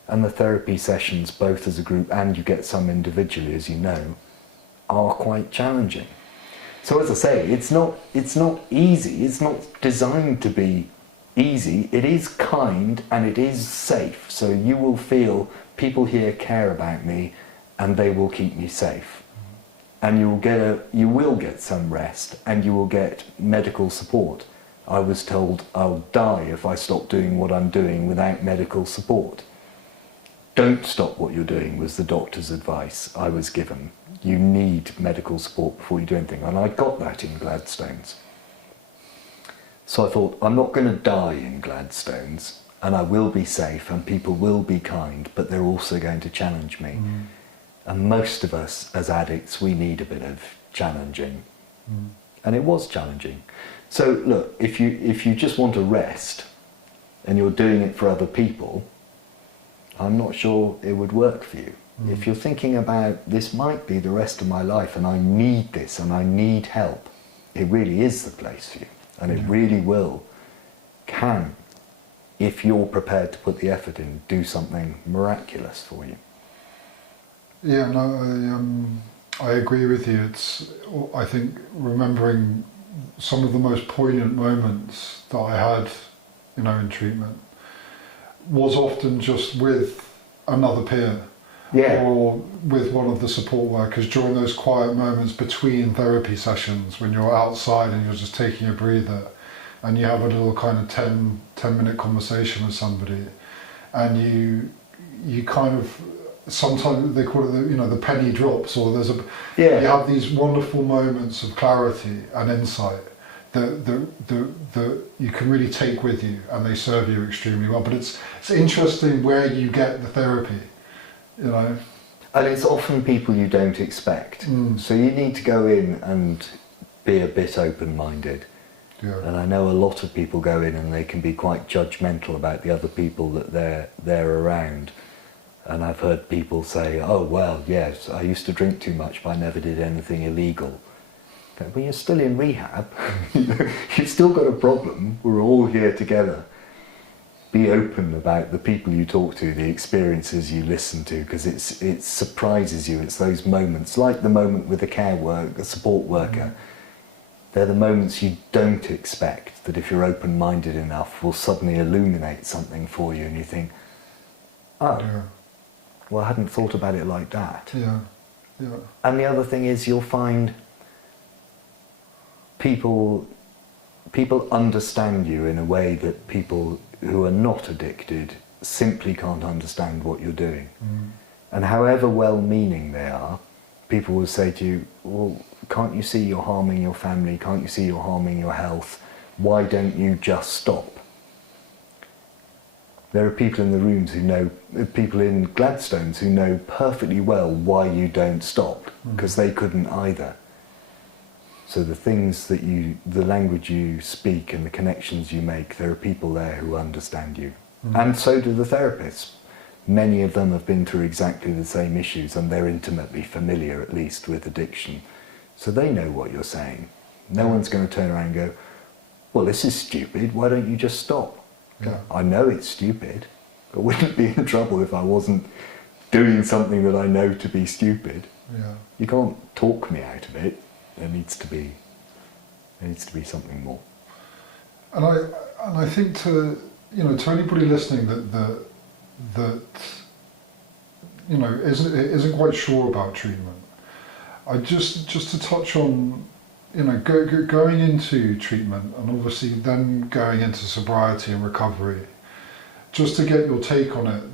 And the therapy sessions, both as a group and you get some individually, as you know, are quite challenging. So as I say, it's not easy. It's not designed to be easy, it is kind, and it is safe. So you will feel people here care about me and they will keep me safe. And you will get some rest, and you will get medical support. I was told I'll die if I stop doing what I'm doing without medical support. Don't stop what you're doing was the doctor's advice I was given. You need medical support before you do anything. And I got that in Gladstones. So I thought, I'm not going to die in Gladstones, and I will be safe, and people will be kind, but they're also going to challenge me. And most of us as addicts, we need a bit of challenging. And it was challenging. So look, if you just want to rest and you're doing it for other people, I'm not sure it would work for you. If you're thinking about, this might be the rest of my life and I need this and I need help, it really is the place for you. And it really can, if you're prepared to put the effort in, do something miraculous for you. Yeah, no, I agree with you. It's, I think, remembering some of the most poignant moments that I had, in treatment, was often just with another peer, or with one of the support workers during those quiet moments between therapy sessions when you're outside and you're just taking a breather, and you have a little kind of 10-minute conversation with somebody, and you kind of, sometimes they call it the penny drops, or you have these wonderful moments of clarity and insight that you can really take with you, and they serve you extremely well. But it's interesting where you get the therapy, And it's often people you don't expect. So you need to go in and be a bit open-minded. Yeah. And I know a lot of people go in and they can be quite judgmental about the other people that they're around. And I've heard people say, oh, well, yes, I used to drink too much, but I never did anything illegal. But you're still in rehab. You've still got a problem. We're all here together. Be open about the people you talk to, the experiences you listen to, because it surprises you. It's those moments, like the moment with the support worker. They're the moments you don't expect, that if you're open-minded enough will suddenly illuminate something for you, and you think, oh, well, I hadn't thought about it like that. Yeah. And the other thing is, you'll find people understand you in a way that people who are not addicted simply can't understand what you're doing. And however well-meaning they are, people will say to you, well, can't you see you're harming your family? Can't you see you're harming your health? Why don't you just stop? There are people in the rooms who know, people in Gladstones who know perfectly well why you don't stop, because they couldn't either. So the things that the language you speak and the connections you make, there are people there who understand you. And so do the therapists. Many of them have been through exactly the same issues, and they're intimately familiar, at least, with addiction. So they know what you're saying. No one's going to turn around and go, well, this is stupid, why don't you just stop? Yeah. I know it's stupid. I wouldn't be in trouble if I wasn't doing something that I know to be stupid. Yeah. You can't talk me out of it. There needs to be something more. And I think to anybody listening that isn't quite sure about treatment, I just to touch on going into treatment, and obviously then going into sobriety and recovery, just to get your take on it.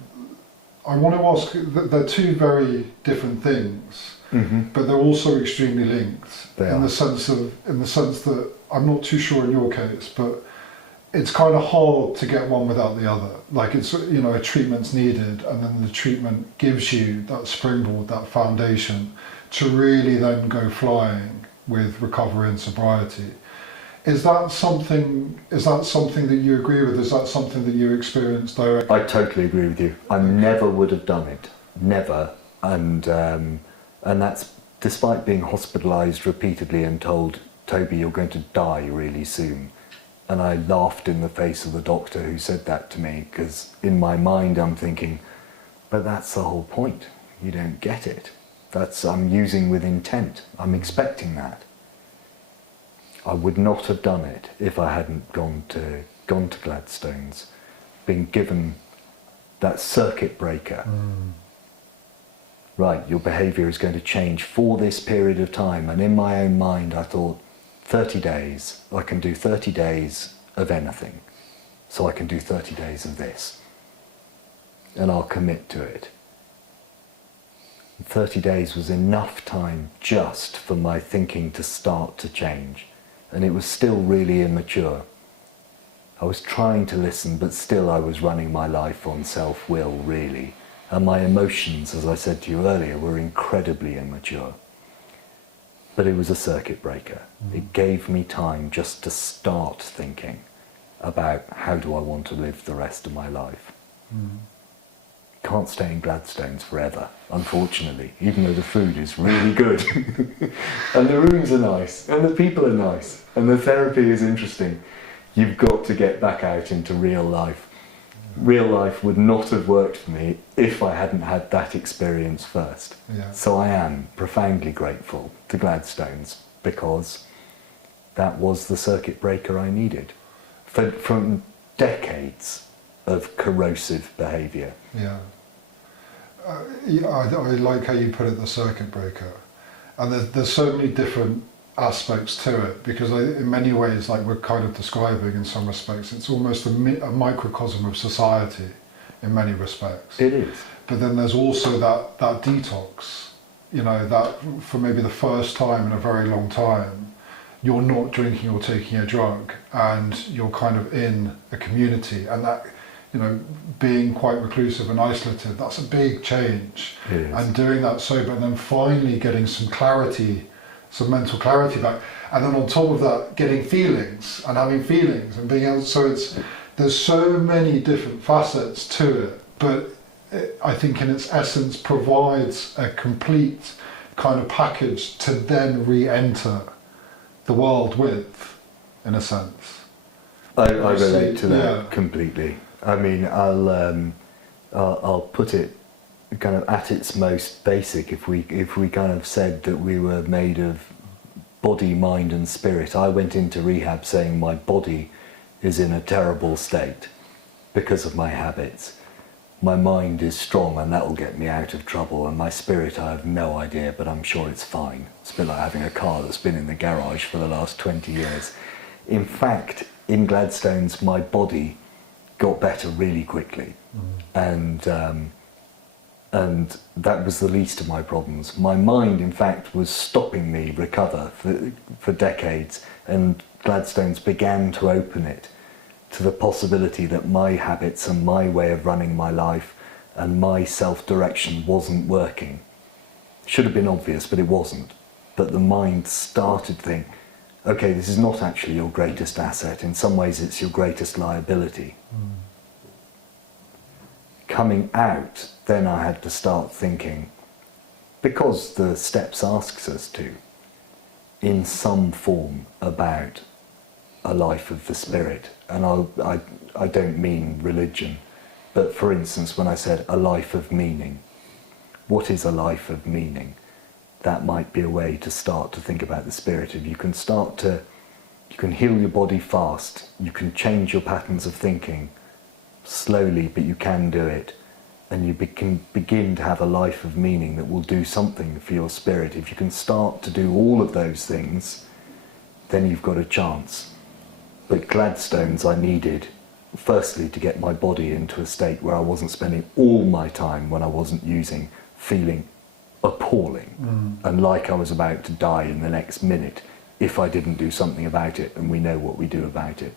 I want to ask, they're two very different things. But they're also extremely linked in the sense that I'm not too sure in your case, but it's kind of hard to get one without the other. Like it's a treatment's needed, and then the treatment gives you that springboard, that foundation to really then go flying with recovery and sobriety. Is that something that you agree with? Is that something that you experienced directly? I totally agree with you. I never would have done it, never, and that's despite being hospitalised repeatedly and told, Toby, you're going to die really soon. And I laughed in the face of the doctor who said that to me, because in my mind I'm thinking, but that's the whole point. You don't get it. I'm using with intent. I'm expecting that. I would not have done it if I hadn't gone to gone to Gladstones, been given that circuit breaker. Right, your behaviour is going to change for this period of time. And in my own mind, I thought, 30 days, I can do 30 days of anything. So I can do 30 days of this. And I'll commit to it. 30 days was enough time just for my thinking to start to change. And it was still really immature. I was trying to listen, but still I was running my life on self-will, really. And my emotions, as I said to you earlier, were incredibly immature. But it was a circuit breaker. It gave me time just to start thinking about how do I want to live the rest of my life. Can't stay in Gladstones forever, unfortunately, even though the food is really good. And the rooms are nice, and the people are nice, and the therapy is interesting. You've got to get back out into real life. Real life would not have worked for me if I hadn't had that experience first. Yeah. So I am profoundly grateful to Gladstones because that was the circuit breaker I needed from decades of corrosive behaviour. Yeah. I like how you put it, the circuit breaker. And there's so many different aspects to it, because in many ways, like we're kind of describing in some respects, it's almost a microcosm of society in many respects. It is. But then there's also that detox, you know, that for maybe the first time in a very long time, you're not drinking or taking a drug, and you're kind of in a community, and that, you know, being quite reclusive and isolated, that's a big change. It is. And doing that sober, and then finally getting some clarity, some mental clarity back, and then on top of that, getting feelings and having feelings and being able to, so there's so many different facets to it, but I think in its essence provides a complete kind of package to then re-enter the world with, in a sense. I relate to that Yeah. completely. I mean, I'll put it kind of at its most basic. If we kind of said that we were made of body, mind, and spirit, I went into rehab saying my body is in a terrible state because of my habits. My mind is strong and that will get me out of trouble, and my spirit, I have no idea, but I'm sure it's fine. It's a bit like having a car that's been in the garage for the last 20 years. In fact, in Gladstones, my body got better really quickly, and that was the least of my problems. My mind, in fact, was stopping me recover for decades, and Gladstones began to open it to the possibility that my habits and my way of running my life and my self-direction wasn't working. Should have been obvious, but it wasn't. But the mind started to think, okay, this is not actually your greatest asset. In some ways, it's your greatest liability. Coming out, then I had to start thinking, because the steps asks us to, in some form about a life of the spirit. And I don't mean religion, but for instance, when I said a life of meaning, what is a life of meaning? That might be a way to start to think about the spirit. If you can you can heal your body fast, you can change your patterns of thinking slowly, but you can do it, and you can begin to have a life of meaning that will do something for your spirit. If you can start to do all of those things, then you've got a chance. But Gladstones I needed, firstly, to get my body into a state where I wasn't spending all my time when I wasn't using, feeling appalling and like I was about to die in the next minute if I didn't do something about it, and we know what we do about it.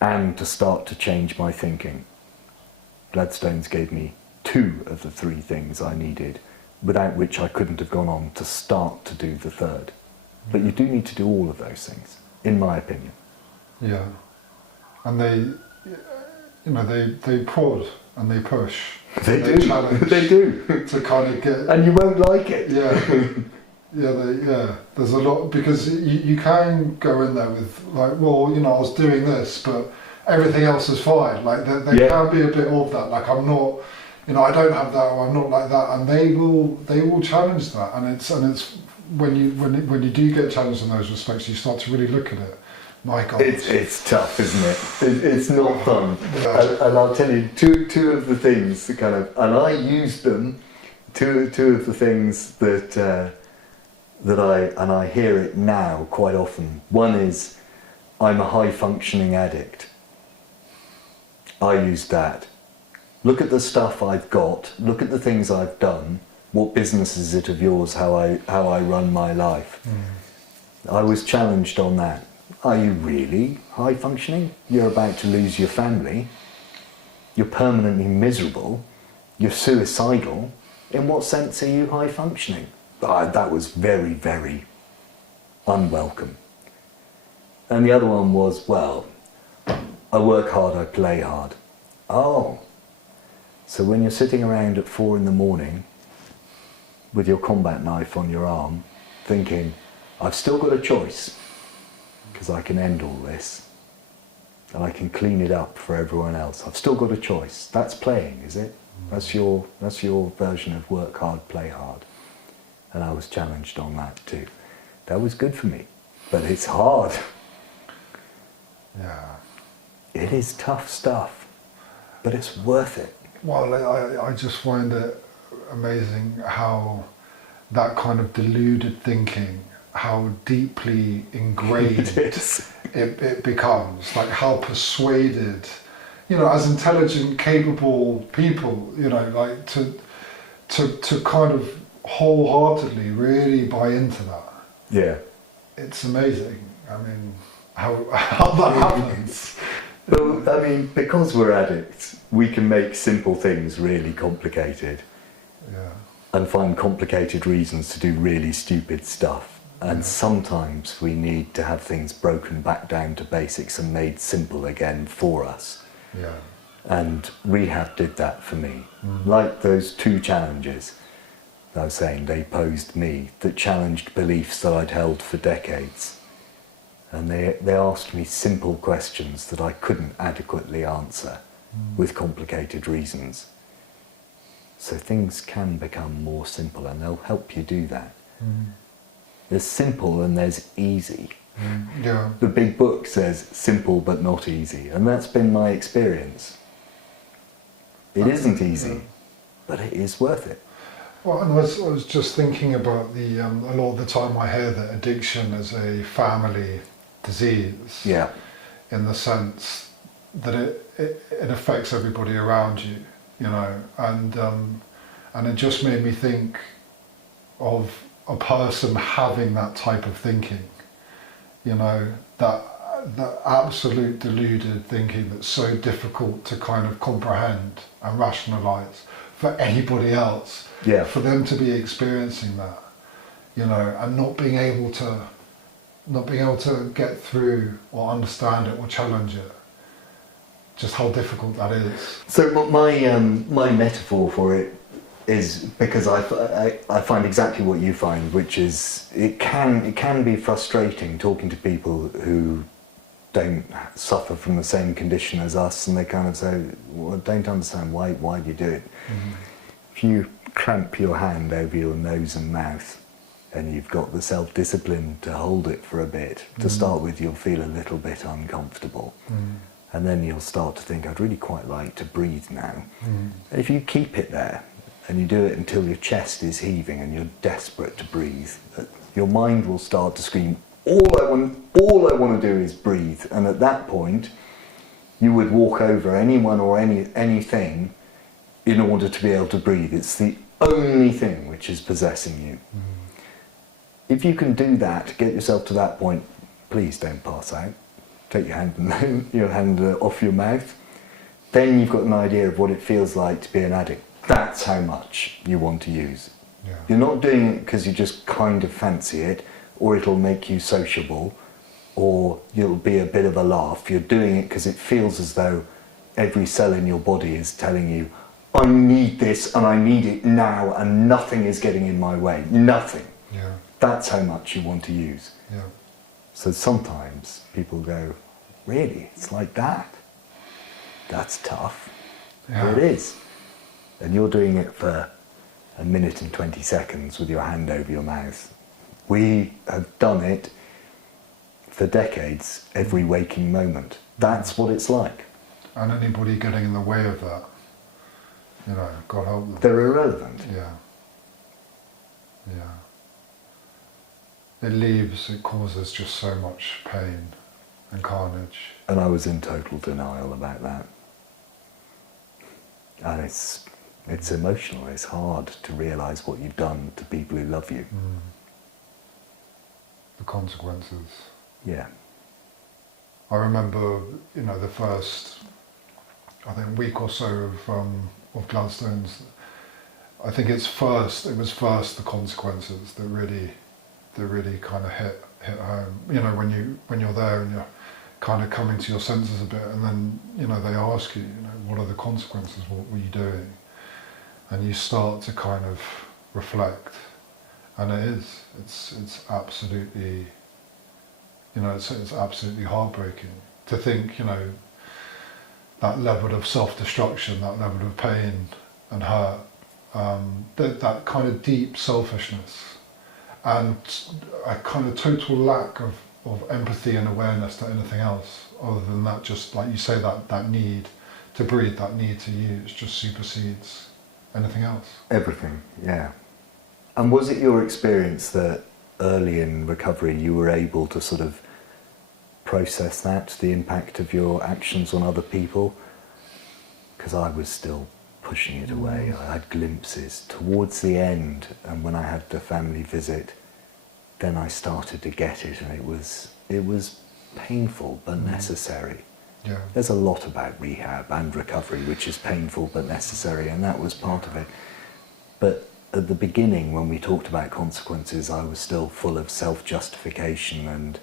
And to start to change my thinking. Gladstones gave me 2 of the 3 things I needed, without which I couldn't have gone on to start to do the 3rd. But you do need to do all of those things, in my opinion. Yeah, and they prod and they push. They do. Challenge They do. to kind of get. And you won't like it. Yeah. There's a lot, because you can go in there with like, well, you know, I was doing this, but everything else is fine. Like there can be a bit of that. Like I'm not, you know, I don't have that, or I'm not like that, and they will challenge that. And it's when you do get challenged in those respects, you start to really look at it My God. It's tough, isn't it? It's not fun. Yeah. And I'll tell you two of the things that and I use them. Two of the things that I hear it now quite often. One is, I'm a high functioning addict. I use that. Look at the stuff I've got. Look at the things I've done. What business is it of yours? How I run my life. I was challenged on that. Are you really high functioning? You're about to lose your family. You're permanently miserable. You're suicidal. In what sense are you high functioning? That was very, very unwelcome. And the other one was, well, I work hard, I play hard. Oh, so when you're sitting around at 4 a.m. with your combat knife on your arm, thinking, I've still got a choice, because I can end all this, and I can clean it up for everyone else. I've still got a choice. That's playing, is it? That's your version of work hard, play hard. And I was challenged on that too. That was good for me, but it's hard. Yeah. It is tough stuff, but it's worth it. Well, I just find it amazing how that kind of deluded thinking, how deeply ingrained it becomes, like how persuaded, as intelligent, capable people, like to kind of wholeheartedly really buy into that. Yeah. It's amazing. I mean, how that happens. Well, I mean, because we're addicts, we can make simple things really complicated. Yeah. And find complicated reasons to do really stupid stuff. And sometimes we need to have things broken back down to basics and made simple again for us. Yeah. And rehab did that for me. Like those 2 challenges I was saying, they posed me, that challenged beliefs that I'd held for decades. And they asked me simple questions that I couldn't adequately answer with complicated reasons. So things can become more simple, and they'll help you do that. There's simple and there's easy. Yeah. The big book says simple but not easy, and that's been my experience. It isn't easy, but it is worth it. Well, and I was just thinking about a lot of the time I hear that addiction is a family disease. Yeah. In the sense that it affects everybody around you, and it just made me think of a person having that type of thinking, that absolute deluded thinking that's so difficult to kind of comprehend and rationalize for anybody else. Yeah. For them to be experiencing that, and not being able to get through or understand it or challenge it, just how difficult that is. So my metaphor for it is, because I find exactly what you find, which is it can be frustrating talking to people who don't suffer from the same condition as us, and they kind of say, well, I don't understand why do you do it? If you clamp your hand over your nose and mouth, and you've got the self-discipline to hold it for a bit, to start with you'll feel a little bit uncomfortable. And then you'll start to think, I'd really quite like to breathe now. If you keep it there, and you do it until your chest is heaving and you're desperate to breathe, your mind will start to scream, all I want to do is breathe. And at that point, you would walk over anyone or anything in order to be able to breathe. It's the only thing which is possessing you. If you can do that, get yourself to that point, please don't pass out. Take your hand off your mouth. Then you've got an idea of what it feels like to be an addict. That's how much you want to use. Yeah. You're not doing it because you just kind of fancy it, or it'll make you sociable, or you'll be a bit of a laugh. You're doing it because it feels as though every cell in your body is telling you, I need this and I need it now, and nothing is getting in my way. Nothing. Yeah. That's how much you want to use. Yeah. So sometimes people go, really? It's like that? That's tough. Yeah. Well, it is. And you're doing it for 1 minute and 20 seconds with your hand over your mouth. We have done it for decades, every waking moment. That's what it's like. And anybody getting in the way of that, you know, God help them. They're irrelevant. Yeah. It causes just so much pain and carnage. And I was in total denial about that. And it's emotional, it's hard to realise what you've done to people who love you. The consequences. Yeah. I remember, you know, the first, I think, week or so of Gladstones. I think it was first the consequences that really kind of hit home. You know, when you're there and you're kind of coming to your senses a bit, and then, you know, they ask you, you know, what are the consequences? What were you doing? And you start to kind of reflect, and it's absolutely, you know, it's absolutely heartbreaking to think, you know, that level of self-destruction, that level of pain and hurt, that kind of deep selfishness, and a kind of total lack of empathy and awareness to anything else other than that, just like you say, that need to breathe, that need to use just supersedes anything else. Everything, yeah. And was it your experience that early in recovery you were able to sort of process that, the impact of your actions on other people? Because I was still pushing it away. I had glimpses towards the end, and when I had the family visit, then I started to get it, and it was painful but necessary. Yeah. There's a lot about rehab and recovery which is painful but necessary, and that was part of it. But at the beginning, when we talked about consequences, I was still full of self-justification and,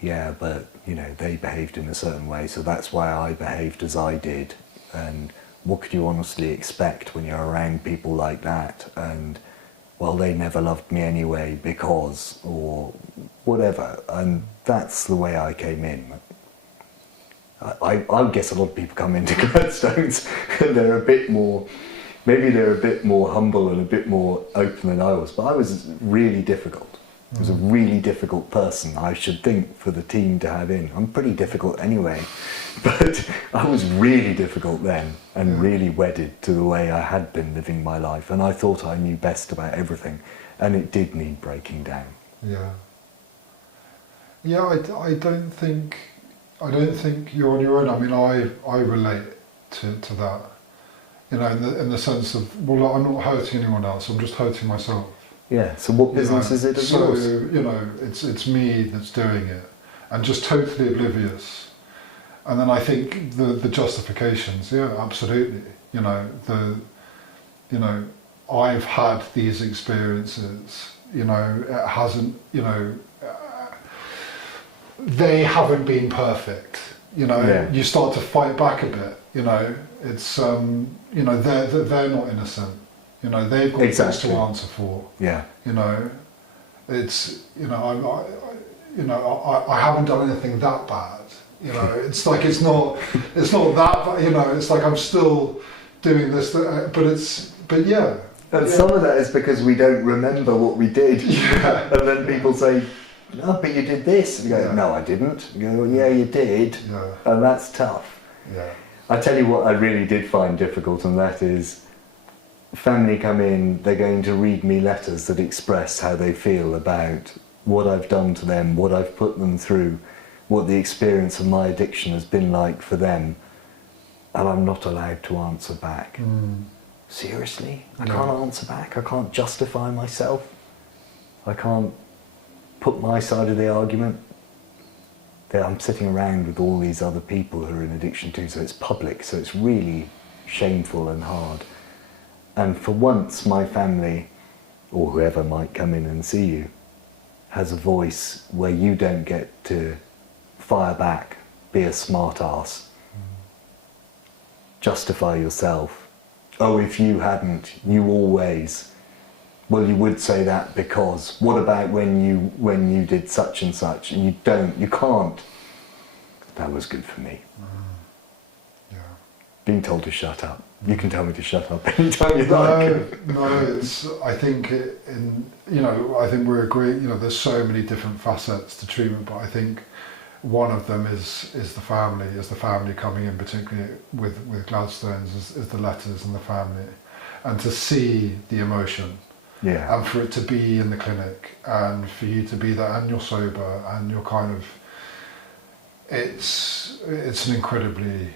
yeah, but, you know, they behaved in a certain way, so that's why I behaved as I did. And what could you honestly expect when you're around people like that? And, well, they never loved me anyway because, or whatever. And that's the way I came in. I guess a lot of people come into Gladstones and they're a bit more, maybe they're a bit more humble and a bit more open than I was, but I was really difficult. I was a really difficult person, I should think, for the team to have in. I'm pretty difficult anyway, but I was really difficult then and really wedded to the way I had been living my life, and I thought I knew best about everything, and it did need breaking down. Yeah. Yeah, I don't think you're on your own. I mean, I relate to that, you know, in the sense of, well, I'm not hurting anyone else, I'm just hurting myself. Yeah, so what business is it of yours? So, you know, it's me that's doing it, and just totally oblivious. And then I think the justifications, yeah, absolutely. You know, I've had these experiences, you know, it hasn't, you know, they haven't been perfect, you know. Yeah. You start to fight back a bit, you know. It's you know, they're not innocent, you know, they've got things to answer for. Yeah. You know, it's, you know, I haven't done anything that bad, you know. It's like it's not that bad, you know. It's like I'm still doing this, but yeah. And some of that is because we don't remember what we did. Yeah. And then people say, no, but you did this. And you go, no, I didn't. You go, yeah, you did. Yeah. And that's tough. Yeah. I tell you what I really did find difficult, and that is family come in, they're going to read me letters that express how they feel about what I've done to them, what I've put them through, what the experience of my addiction has been like for them, and I'm not allowed to answer back. Seriously? I can't answer back? I can't justify myself? I can't put my side of the argument? I'm sitting around with all these other people who are in addiction too, so it's public, so it's really shameful and hard. And for once, my family, or whoever might come in and see you, has a voice where you don't get to fire back, be a smart ass, justify yourself. Oh, if you hadn't, you always. Well, you would say that because, what about when you did such and such, and you can't. That was good for me. Yeah. being told to shut up. You can tell me to shut up anytime you like. No, I think I think we're agreeing, there's so many different facets to treatment, but I think one of them is the family coming in, particularly with Gladstones, is the letters and the family, and to see the emotion, and for it to be in the clinic, and for you to be there, and you're sober, and you're kind of, it's an incredibly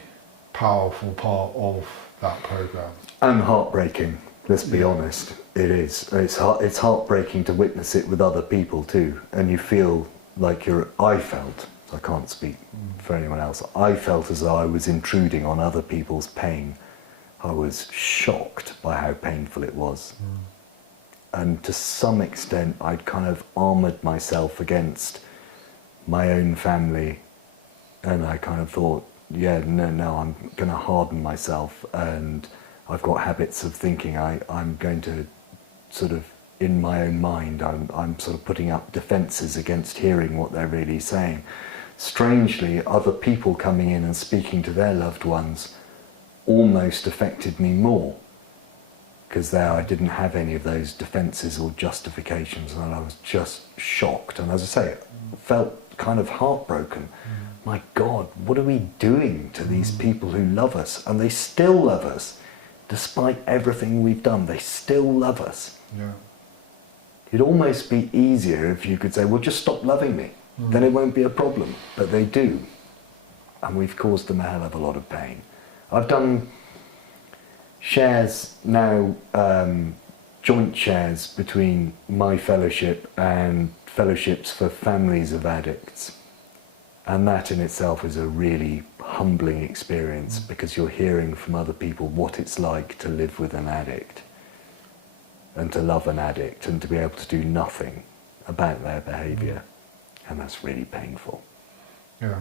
powerful part of that program. And heartbreaking, let's be honest. It is. It's heartbreaking to witness it with other people too, and you feel like I felt, I can't speak for anyone else, I felt as though I was intruding on other people's pain. I was shocked by how painful it was. And to some extent I'd kind of armoured myself against my own family, and I kind of thought, no, I'm going to harden myself, and I've got habits of thinking I'm going to sort of, in my own mind, I'm sort of putting up defences against hearing what they're really saying. Strangely, other people coming in and speaking to their loved ones almost affected me more, because there I didn't have any of those defences or justifications, and I was just shocked, and as I say, felt kind of heartbroken. My God, what are we doing to these people who love us? And they still love us. Despite everything we've done, they still love us. Yeah. It'd almost be easier if you could say, well, just stop loving me. Then it won't be a problem. But they do. And we've caused them a hell of a lot of pain. I've done shares now, joint shares between my fellowship and fellowships for families of addicts. And that in itself is a really humbling experience, because you're hearing from other people what it's like to live with an addict and to love an addict and to be able to do nothing about their behaviour. And that's really painful. Yeah.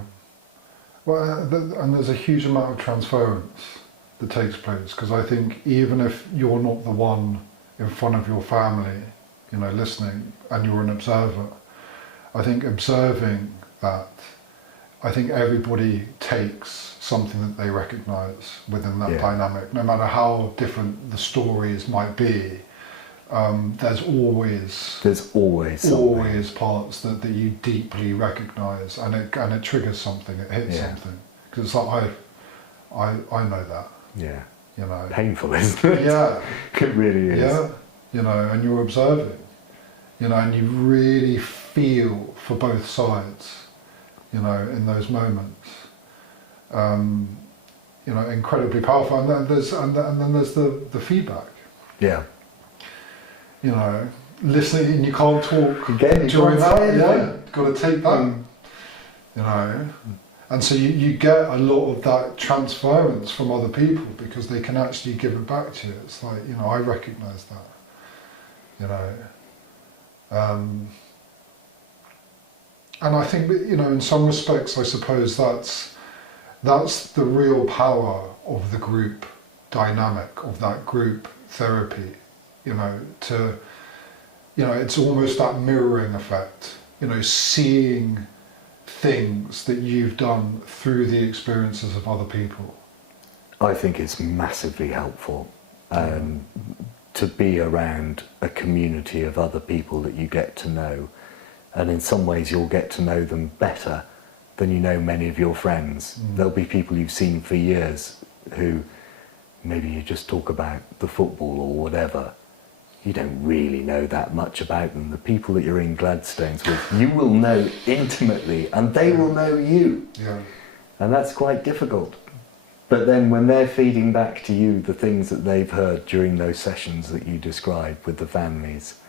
Well, and there's a huge amount of transference that takes place, because I think even if you're not the one in front of your family, listening, and you're an observer, I think observing that, I think everybody takes something that they recognise within that dynamic, no matter how different the stories might be. There's always parts that you deeply recognise, and it triggers something, it hits something, because it's like I know that. Yeah. Painful, isn't it? Yeah. It really is. Yeah. And you're observing, and you really feel for both sides. In those moments, incredibly powerful, and then there's the feedback. Yeah. Listening, and you can't talk again during that. Yeah, got to take that. And so you get a lot of that transference from other people, because they can actually give it back to you. It's like, I recognise that. And I think, in some respects, I suppose that's the real power of the group dynamic, of that group therapy. It's almost that mirroring effect. Seeing things that you've done through the experiences of other people. I think it's massively helpful to be around a community of other people that you get to know. And in some ways you'll get to know them better than you know many of your friends. There'll be people you've seen for years who maybe you just talk about the football or whatever. You don't really know that much about them. The people that you're in Gladstones with, you will know intimately, and they will know you. Yeah. And that's quite difficult. But then when they're feeding back to you the things that they've heard during those sessions that you described with the families,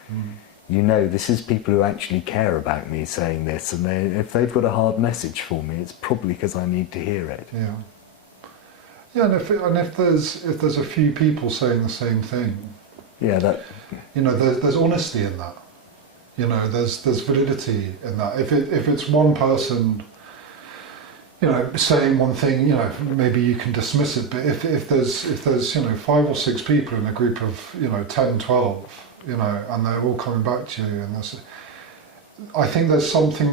this is people who actually care about me saying this, and if they've got a hard message for me, it's probably because I need to hear it. Yeah. Yeah, and if there's a few people saying the same thing, there's honesty in that. There's validity in that. If it's one person, saying one thing, maybe you can dismiss it. But if there's 5 or 6 people in a group of 10, 12. And they're all coming back to you, and I think there's something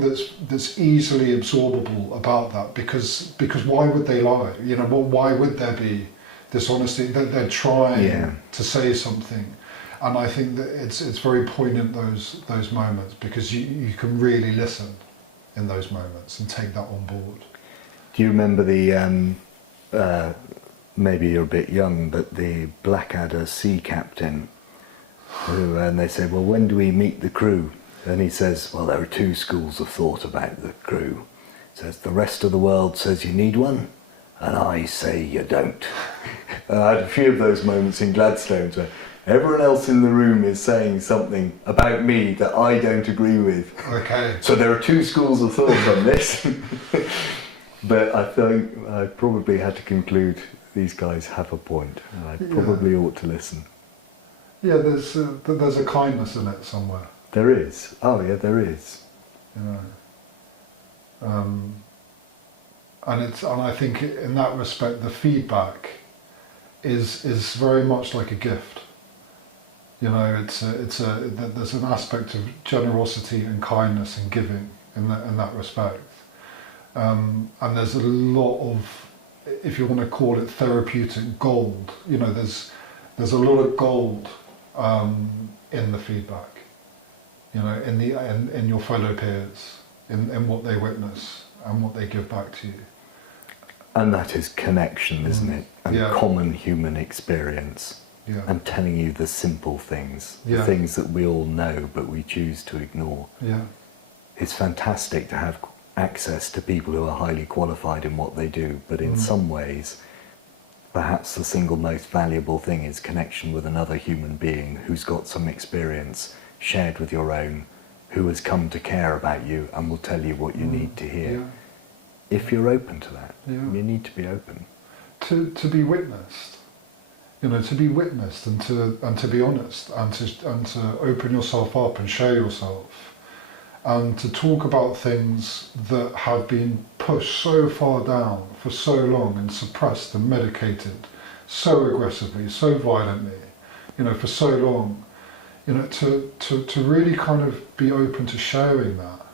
that's easily absorbable about that, because why would they lie? You know, why would there be dishonesty? They're trying to say something, and I think that it's very poignant, those moments, because you can really listen in those moments and take that on board. Do you remember the maybe you're a bit young, but the Blackadder sea captain, who and they say, well, when do we meet the crew? And he says, well, there are two schools of thought about the crew. He says, the rest of the world says you need one, and I say you don't. I had a few of those moments in Gladstones where everyone else in the room is saying something about me that I don't agree with. Okay. So there are two schools of thought on this. But I think I probably had to conclude these guys have a point, and I probably ought to listen. Yeah, there's a kindness in it somewhere. There is. Oh yeah, there is. You know, and I think in that respect, the feedback is very much like a gift. You know, there's an aspect of generosity and kindness and giving in that respect. And there's a lot of, if you want to call it therapeutic gold, you know, there's a lot of gold in the feedback, you know, in your fellow peers, in what they witness and what they give back to you. And that is connection, isn't it? And common human experience. Yeah. And telling you the simple things, the Yeah. things that we all know but we choose to ignore. Yeah. It's fantastic to have access to people who are highly qualified in what they do, but in some ways, perhaps the single most valuable thing is connection with another human being who's got some experience shared with your own, who has come to care about you and will tell you what you need to hear. Yeah. If you're open to that, Yeah. you need to be open. To be witnessed, you know, to be witnessed and to be honest and to open yourself up and show yourself, and to talk about things that have been pushed so far down for so long and suppressed and medicated so aggressively, so violently, you know, for so long, you know, to really kind of be open to sharing that,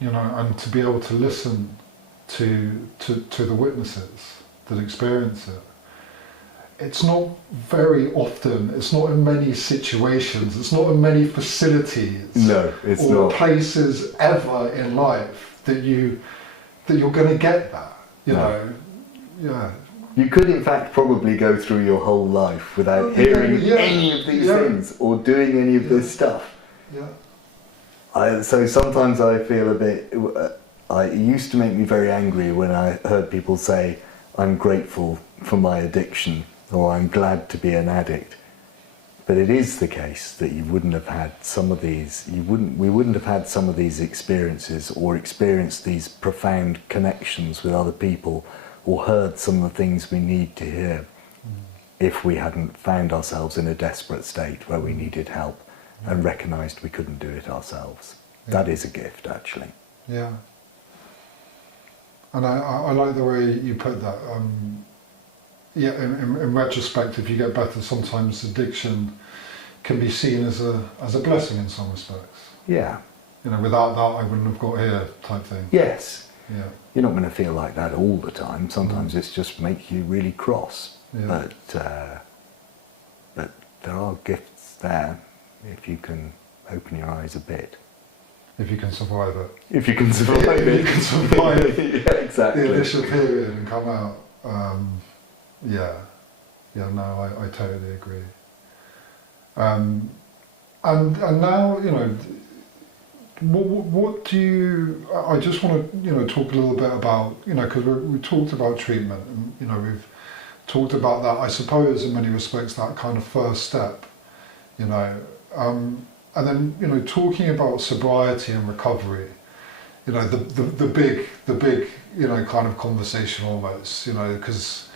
you know, and to be able to listen to the witnesses that experience it. It's not very often, it's not in many situations, it's not in many facilities or places ever in life that you're going to get that, you know. Yeah. You could in fact probably go through your whole life without hearing any of these things or doing any of this stuff. Yeah. So sometimes I feel a bit, it used to make me very angry when I heard people say, I'm grateful for my addiction, or I'm glad to be an addict. But it is the case that you wouldn't have had some of these, we wouldn't have had some of these experiences or experienced these profound connections with other people or heard some of the things we need to hear if we hadn't found ourselves in a desperate state where we needed help and recognised we couldn't do it ourselves. That is a gift, actually. Yeah. And I like the way you put that. In retrospect, if you get better, sometimes addiction can be seen as a blessing in some respects. Yeah. You know, without that, I wouldn't have got here, type thing. Yes. Yeah. You're not going to feel like that all the time. Sometimes it's just make you really cross. Yeah. But there are gifts there if you can open your eyes a bit. If you can survive it. If you can survive it. If you can survive yeah, exactly. the initial period and come out. No, I totally agree. And now, you know, what do you? I just want to, you know, talk a little bit about, you know, because we talked about treatment, and you know, we've talked about that. I suppose in many respects that kind of first step, you know, and then, you know, talking about sobriety and recovery, you know, the big, you know, kind of conversation almost, you know, because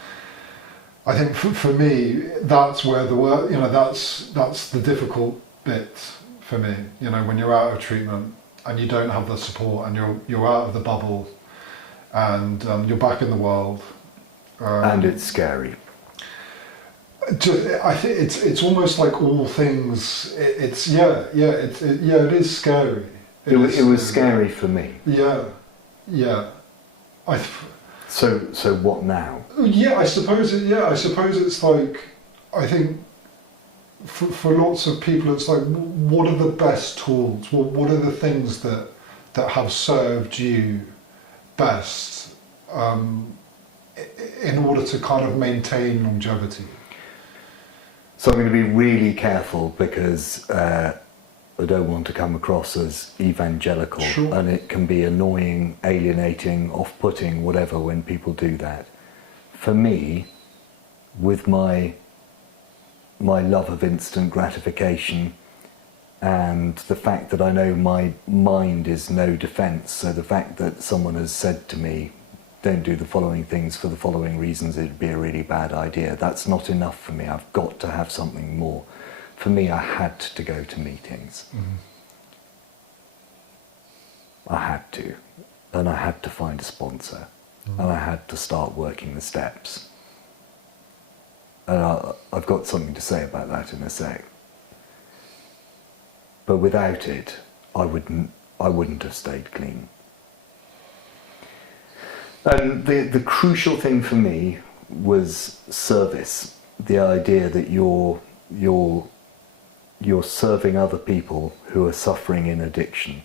I think for me that's where the work, you know, that's the difficult bit for me, you know, when you're out of treatment and you don't have the support and you're out of the bubble and you're back in the world. And it's scary. I think it's almost like all things. It is scary. It was scary for me. Yeah, yeah. I. So what now? Yeah, I suppose it's like, I think for lots of people it's like, what are the best tools? What are the things that have served you best in order to kind of maintain longevity? So I'm going to be really careful because I don't want to come across as evangelical. Sure. And it can be annoying, alienating, off-putting, whatever, when people do that. For me, with my love of instant gratification and the fact that I know my mind is no defence, so the fact that someone has said to me, don't do the following things for the following reasons, it'd be a really bad idea, that's not enough for me. I've got to have something more. For me, I had to go to meetings. Mm-hmm. I had to. And I had to find a sponsor. Mm-hmm. And I had to start working the steps. And I've got something to say about that in a sec. But without it, I wouldn't have stayed clean. And the crucial thing for me was service. The idea that you're serving other people who are suffering in addiction.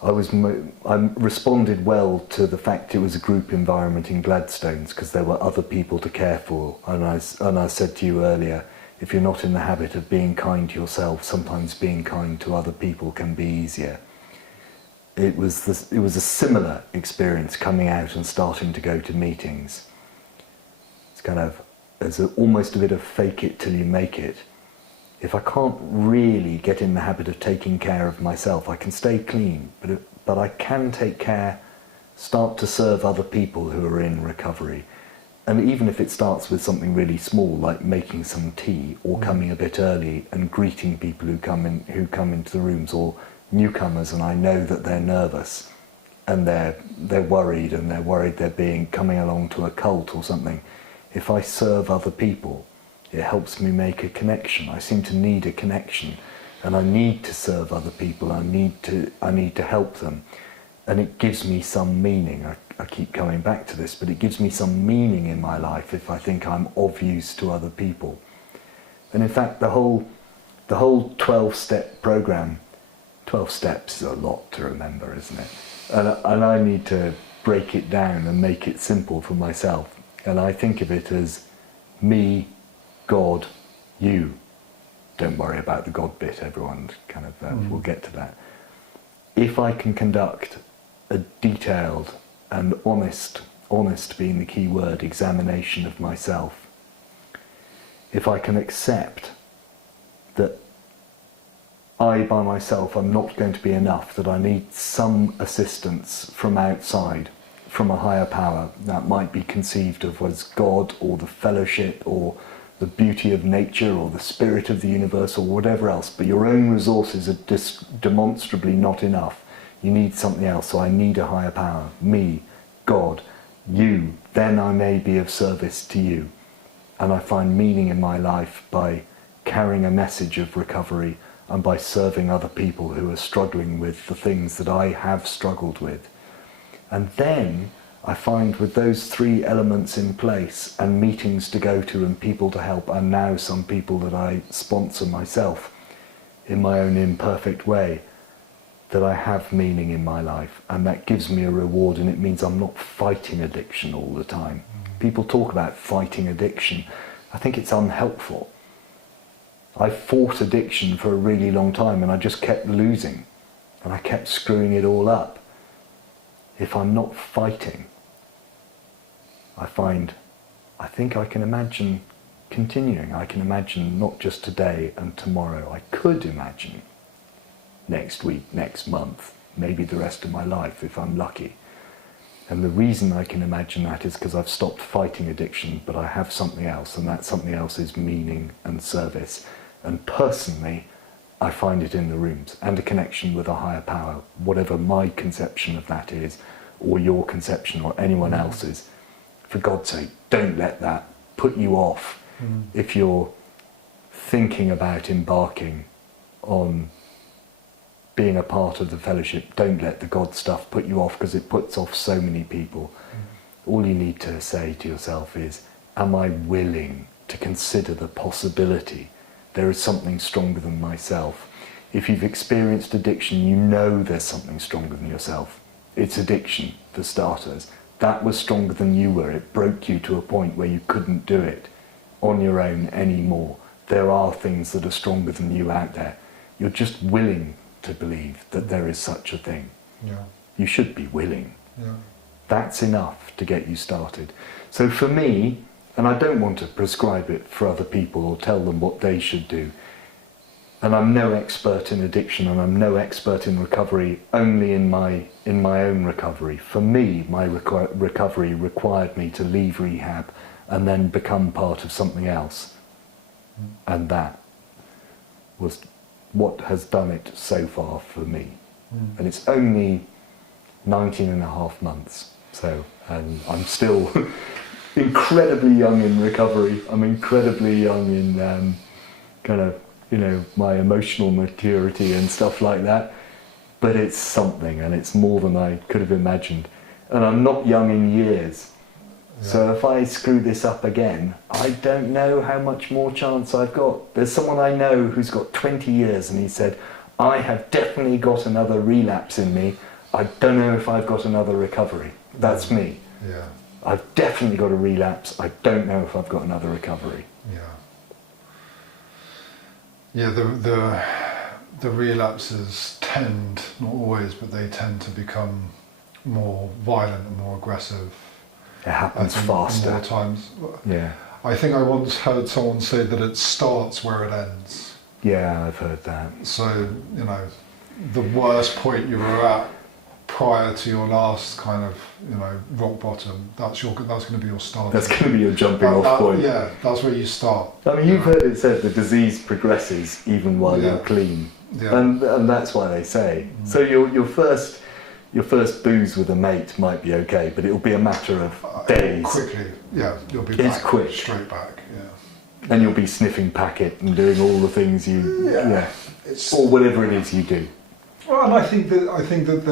I responded well to the fact it was a group environment in Gladstones because there were other people to care for. And I said to you earlier, if you're not in the habit of being kind to yourself, sometimes being kind to other people can be easier. It was a similar experience coming out and starting to go to meetings. It's almost a bit of fake it till you make it. If I can't really get in the habit of taking care of myself, I can stay clean, but I can start to serve other people who are in recovery. And even if it starts with something really small, like making some tea or coming a bit early and greeting people who come into the rooms, or newcomers, and I know that they're nervous and they're worried and they're worried they're coming along to a cult or something. If I serve other people, it helps me make a connection. I seem to need a connection, and I need to serve other people. I need to help them, and it gives me some meaning. I keep coming back to this, but it gives me some meaning in my life if I think I'm of use to other people. And in fact, the whole 12-step program, 12 steps is a lot to remember, isn't it? And I need to break it down and make it simple for myself. And I think of it as me, God, you. Don't worry about the God bit, everyone kind of, we'll get to that. If I can conduct a detailed and honest being the key word, examination of myself, if I can accept that I by myself am not going to be enough, that I need some assistance from outside, from a higher power, that might be conceived of as God or the fellowship or the beauty of nature or the spirit of the universe or whatever else, but your own resources are demonstrably not enough. You need something else, so I need a higher power. Me, God, you, then I may be of service to you. And I find meaning in my life by carrying a message of recovery and by serving other people who are struggling with the things that I have struggled with. And then I find with those three elements in place and meetings to go to and people to help, and now some people that I sponsor myself in my own imperfect way, that I have meaning in my life, and that gives me a reward, and it means I'm not fighting addiction all the time. People talk about fighting addiction. I think it's unhelpful. I fought addiction for a really long time and I just kept losing and I kept screwing it all up. If I'm not fighting, I think I can imagine continuing. I can imagine not just today and tomorrow. I could imagine next week, next month, maybe the rest of my life if I'm lucky. And the reason I can imagine that is because I've stopped fighting addiction, but I have something else, and that something else is meaning and service. And personally, I find it in the rooms and a connection with a higher power, whatever my conception of that is, or your conception or anyone else's. For God's sake, don't let that put you off. If you're thinking about embarking on being a part of the fellowship, don't let the God stuff put you off, because it puts off so many people. All you need to say to yourself is, am I willing to consider the possibility there is something stronger than myself? If you've experienced addiction, you know there's something stronger than yourself. It's addiction, for starters. That was stronger than you were. It broke you to a point where you couldn't do it on your own anymore. There are things that are stronger than you out there. You're just willing to believe that there is such a thing. Yeah. You should be willing. Yeah. That's enough to get you started. So for me, and I don't want to prescribe it for other people or tell them what they should do, and I'm no expert in addiction, and I'm no expert in recovery, only in my own recovery. For me, my recovery required me to leave rehab and then become part of something else. And that was what has done it so far for me. And it's only 19 and a half months. So, and I'm still incredibly young in recovery. I'm incredibly young in kind of, you know, my emotional maturity and stuff like that. But it's something, and it's more than I could have imagined. And I'm not young in years. Yeah. So if I screw this up again, I don't know how much more chance I've got. There's someone I know who's got 20 years, and he said, I have definitely got another relapse in me. I don't know if I've got another recovery. That's me. Yeah. I've definitely got a relapse. I don't know if I've got another recovery. Yeah. Yeah, the relapses tend, not always, but they tend to become more violent and more aggressive. It happens faster. More times. Yeah. I think I once heard someone say that it starts where it ends. Yeah, I've heard that. So, you know, the worst point you were at prior to your last kind of, you know, rock bottom, that's going to be your start. That's going to be your jumping off point. Yeah, that's where you start. I mean, you've heard it said the disease progresses even while you're clean. Yeah. And that's why they say. So your first booze with a mate might be okay, but it'll be a matter of days. Quickly, yeah, you'll be it's back, quick. Straight back, yeah. And you'll be sniffing packet and doing all the things or whatever it is you do. Well, and I think that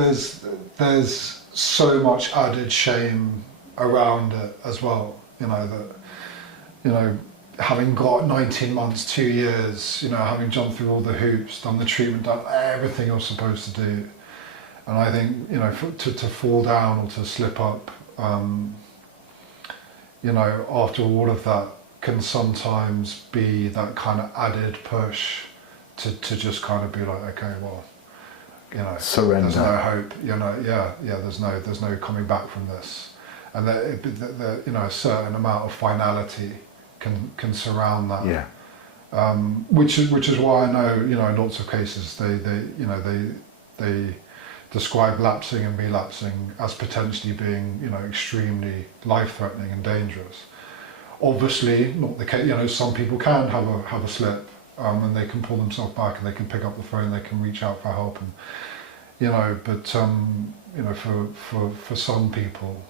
there's so much added shame around it as well. You know that, you know, having got 19 months, 2 years, you know, having jumped through all the hoops, done the treatment, done everything you're supposed to do, and I think, you know, to fall down or to slip up, you know, after all of that, can sometimes be that kind of added push to just kind of be like, okay, well, you know, surrender. There's no hope, you know, there's no coming back from this, and that you know, a certain amount of finality can surround that. Yeah. Which is why I know, you know, in lots of cases they describe lapsing and relapsing as potentially being, you know, extremely life-threatening and dangerous. Obviously, not the case. You know, some people can have a slip, and they can pull themselves back, and they can pick up the phone, they can reach out for help, and you know. But you know, for some people,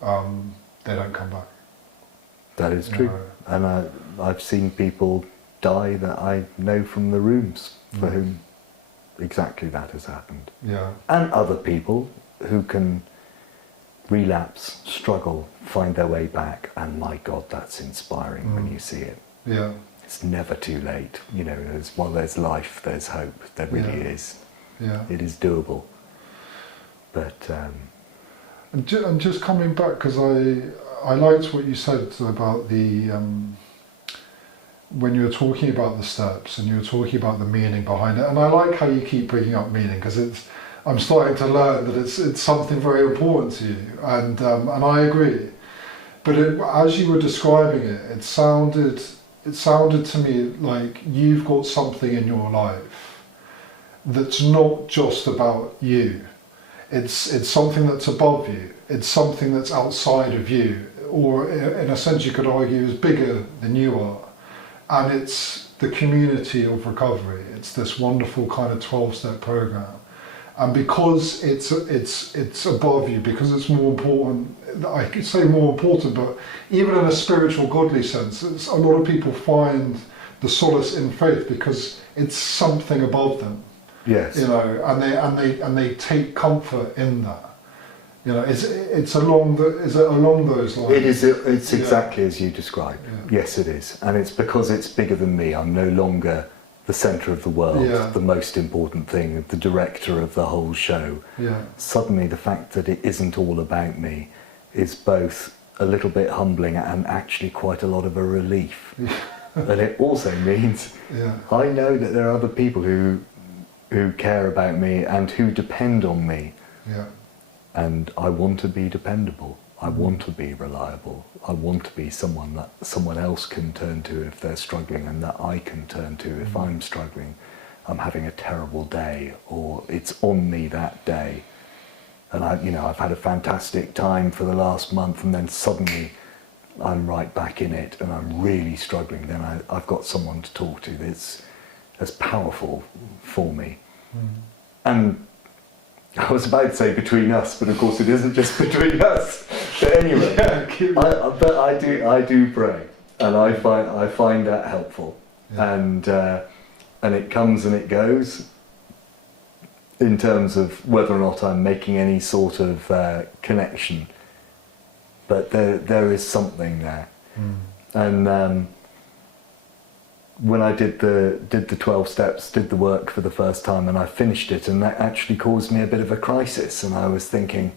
they don't come back. That is true, and I've seen people die that I know from the rooms for whom exactly that has happened. Yeah. And other people who can relapse, struggle, find their way back, and my God, that's inspiring when you see it. Yeah. It's never too late. You know, while there's life, there's hope. There really is. Yeah. It is doable. But and just coming back, because I liked what you said about the when you were talking about the steps and you were talking about the meaning behind it, and I like how you keep bringing up meaning, because I'm starting to learn that it's something very important to you, and I agree. But as you were describing it, it sounded to me like you've got something in your life that's not just about you. It's something that's above you. It's something that's outside of you, or in a sense you could argue is bigger than you are. And it's the community of recovery. It's this wonderful kind of 12-step program. And because it's above you, because it's more important, I could say more important, but even in a spiritual, godly sense, a lot of people find the solace in faith because it's something above them. Yes. You know, and they take comfort in that. You know, is it along those lines? It is. It's exactly as you describe. Yeah. Yes, it is, and it's because it's bigger than me. I'm no longer the centre of the world, the most important thing, the director of the whole show. Yeah. Suddenly, the fact that it isn't all about me is both a little bit humbling and actually quite a lot of a relief. And it also means I know that there are other people who care about me and who depend on me. Yeah. And I want to be dependable. I want to be reliable. I want to be someone that someone else can turn to if they're struggling, and that I can turn to if I'm struggling. I'm having a terrible day, or it's on me that day. And I've had a fantastic time for the last month, and then suddenly I'm right back in it, and I'm really struggling. Then I've got someone to talk to that's powerful for me. And I was about to say between us, but of course it isn't just between us. But anyway, I do pray, and I find that helpful, and it comes and it goes. In terms of whether or not I'm making any sort of connection, but there is something there, and when I did the 12 steps, did the work for the first time, and I finished it, and that actually caused me a bit of a crisis, and I was thinking,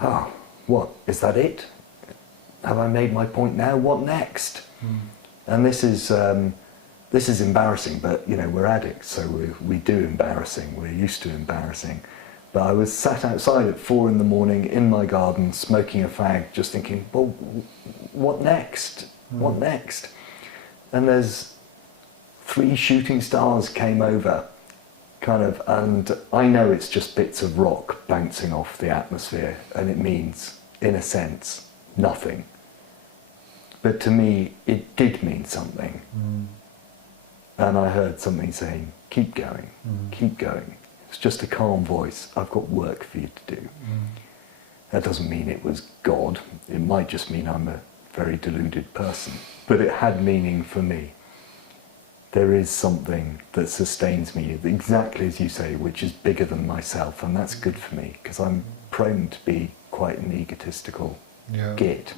oh, what, is that it? Have I made my point now? What next? And this is embarrassing, but we're addicts, so we do embarrassing, we're used to embarrassing. But I was sat outside at 4 a.m. in my garden, smoking a fag, just thinking, well, what next? What next? And there's 3 shooting stars came over, and I know it's just bits of rock bouncing off the atmosphere, and it means, in a sense, nothing. But to me, it did mean something. And I heard something saying, keep going, keep going. It's just a calm voice. I've got work for you to do. That doesn't mean it was God. It might just mean I'm a very deluded person. But it had meaning for me. There is something that sustains me, exactly as you say, which is bigger than myself, and that's good for me, because I'm prone to be quite an egotistical git.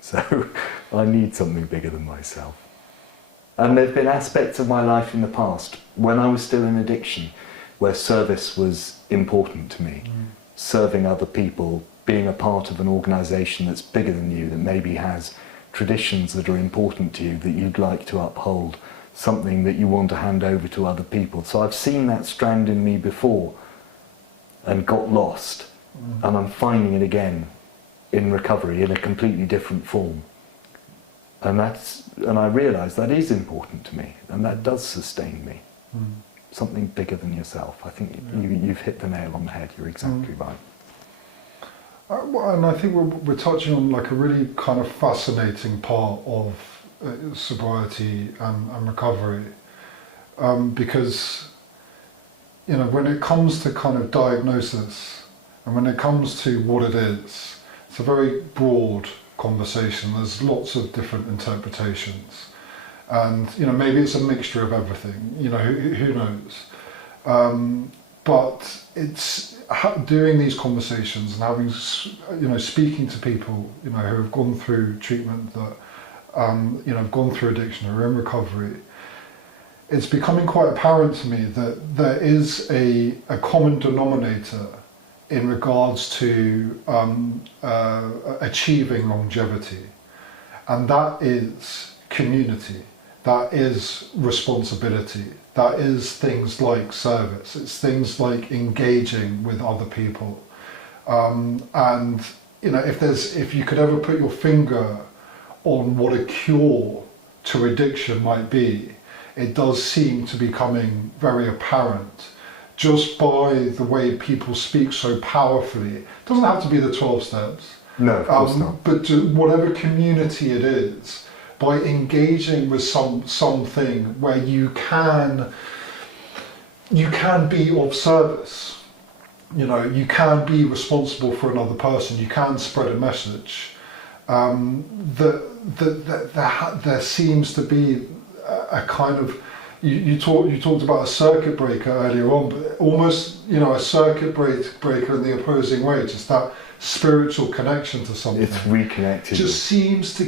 So I need something bigger than myself. And there have been aspects of my life in the past, when I was still in addiction, where service was important to me. Serving other people, being a part of an organisation that's bigger than you, that maybe has traditions that are important to you, that you'd like to uphold, something that you want to hand over to other people. So I've seen that strand in me before and got lost, and I'm finding it again in recovery in a completely different form. And I realise that is important to me, and that does sustain me. Something bigger than yourself. I think you've hit the nail on the head. You're exactly right. And I think we're touching on like a really kind of fascinating part of sobriety and recovery, because when it comes to kind of diagnosis, and when it comes to what it is, it's a very broad conversation. There's lots of different interpretations, and maybe it's a mixture of everything. Who knows? But it's doing these conversations and having speaking to people who have gone through treatment, that have gone through addiction or in recovery. It's becoming quite apparent to me that there is a common denominator in regards to achieving longevity, and that is community, that is responsibility, that is things like service, it's things like engaging with other people, and if you could ever put your finger on what a cure to addiction might be, it does seem to be becoming very apparent just by the way people speak so powerfully. It doesn't have to be the 12 steps. No, of course not. But to whatever community it is, by engaging with something where you can be of service, you can be responsible for another person. You can spread a message. There seems to be a kind of, you talked about a circuit breaker earlier on, but almost a circuit breaker in the opposing way, just that spiritual connection to something. It's reconnected. Just seems to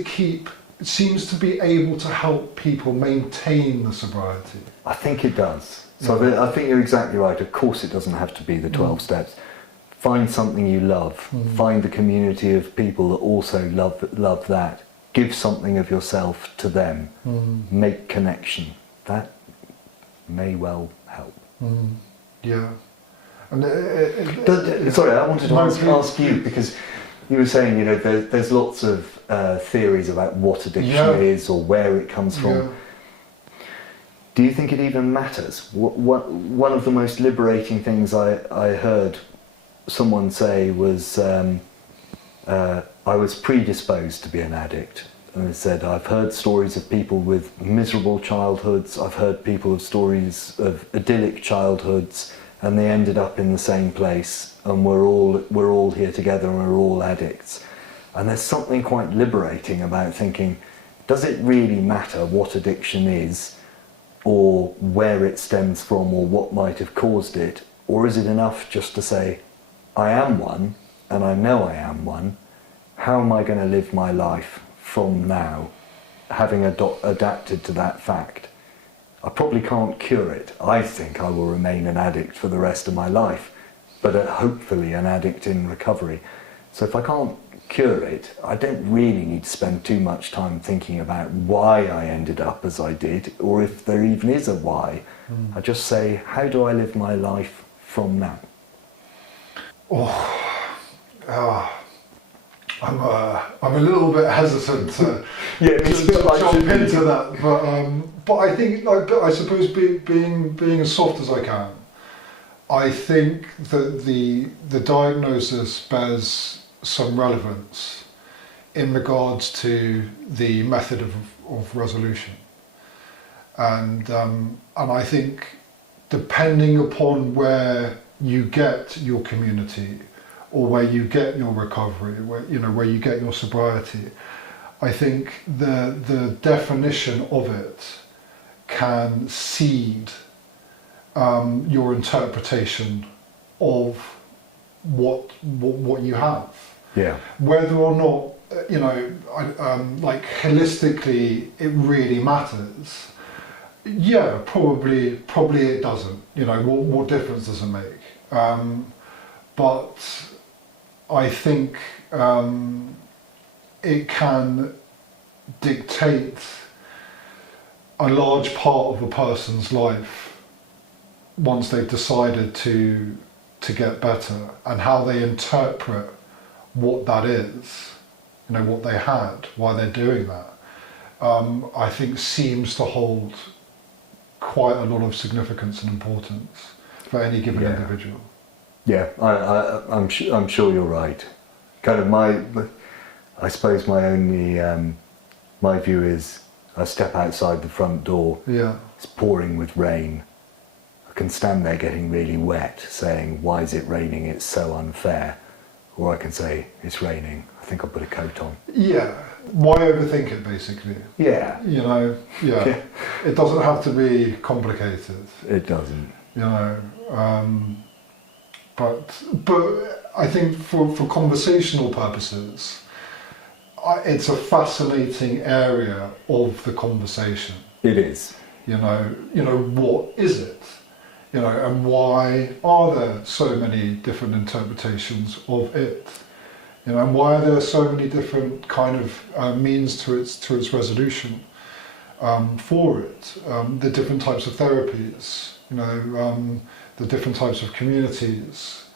be able to help people maintain the sobriety. I think it does. So I think you're exactly right. Of course it doesn't have to be the 12 steps. Find something you love. Find the community of people that also love that. Give something of yourself to them. Make connection. That may well help. Yeah. And sorry, I wanted to ask you, because you were saying, there's lots of theories about what addiction is or where it comes from. Yeah. Do you think it even matters? One of the most liberating things I heard someone say was, I was predisposed to be an addict. And it said, I've heard stories of people with miserable childhoods, I've heard people of stories of idyllic childhoods, and they ended up in the same place, and we're all here together and we're all addicts. And there's something quite liberating about thinking, does it really matter what addiction is, or where it stems from, or what might have caused it? Or is it enough just to say, I am one, and I know I am one, how am I going to live my life from now, having adapted to that fact? I probably can't cure it. I think I will remain an addict for the rest of my life, but hopefully an addict in recovery. So if I can't cure it, I don't really need to spend too much time thinking about why I ended up as I did, or if there even is a why. I just say, how do I live my life from now? I'm a little bit hesitant to jump into that, but I think, I suppose, being as soft as I can, I think that the diagnosis bears some relevance in regards to the method of resolution, and I think depending upon where you get your community, or where you get your recovery, where you get your sobriety, I think the definition of it can seed your interpretation of what you have. Yeah. Whether or not like holistically it really matters. Yeah, probably it doesn't. What difference does it make? But I think it can dictate a large part of a person's life once they've decided to get better, and how they interpret what that is, what they had, why they're doing that. I think seems to hold quite a lot of significance and importance for any given individual. Yeah, I'm sure you're right. Kind of I suppose my only, my view is, I step outside the front door, it's pouring with rain. I can stand there getting really wet, saying, why is it raining, it's so unfair. Or I can say, it's raining, I think I'll put a coat on. Yeah, why overthink it, basically? Yeah. It doesn't have to be complicated. It doesn't. But I think for conversational purposes, it's a fascinating area of the conversation. It is. What is it? And why are there so many different interpretations of it? And why are there so many different kind of means to its resolution for it? The different types of therapies, the different types of communities,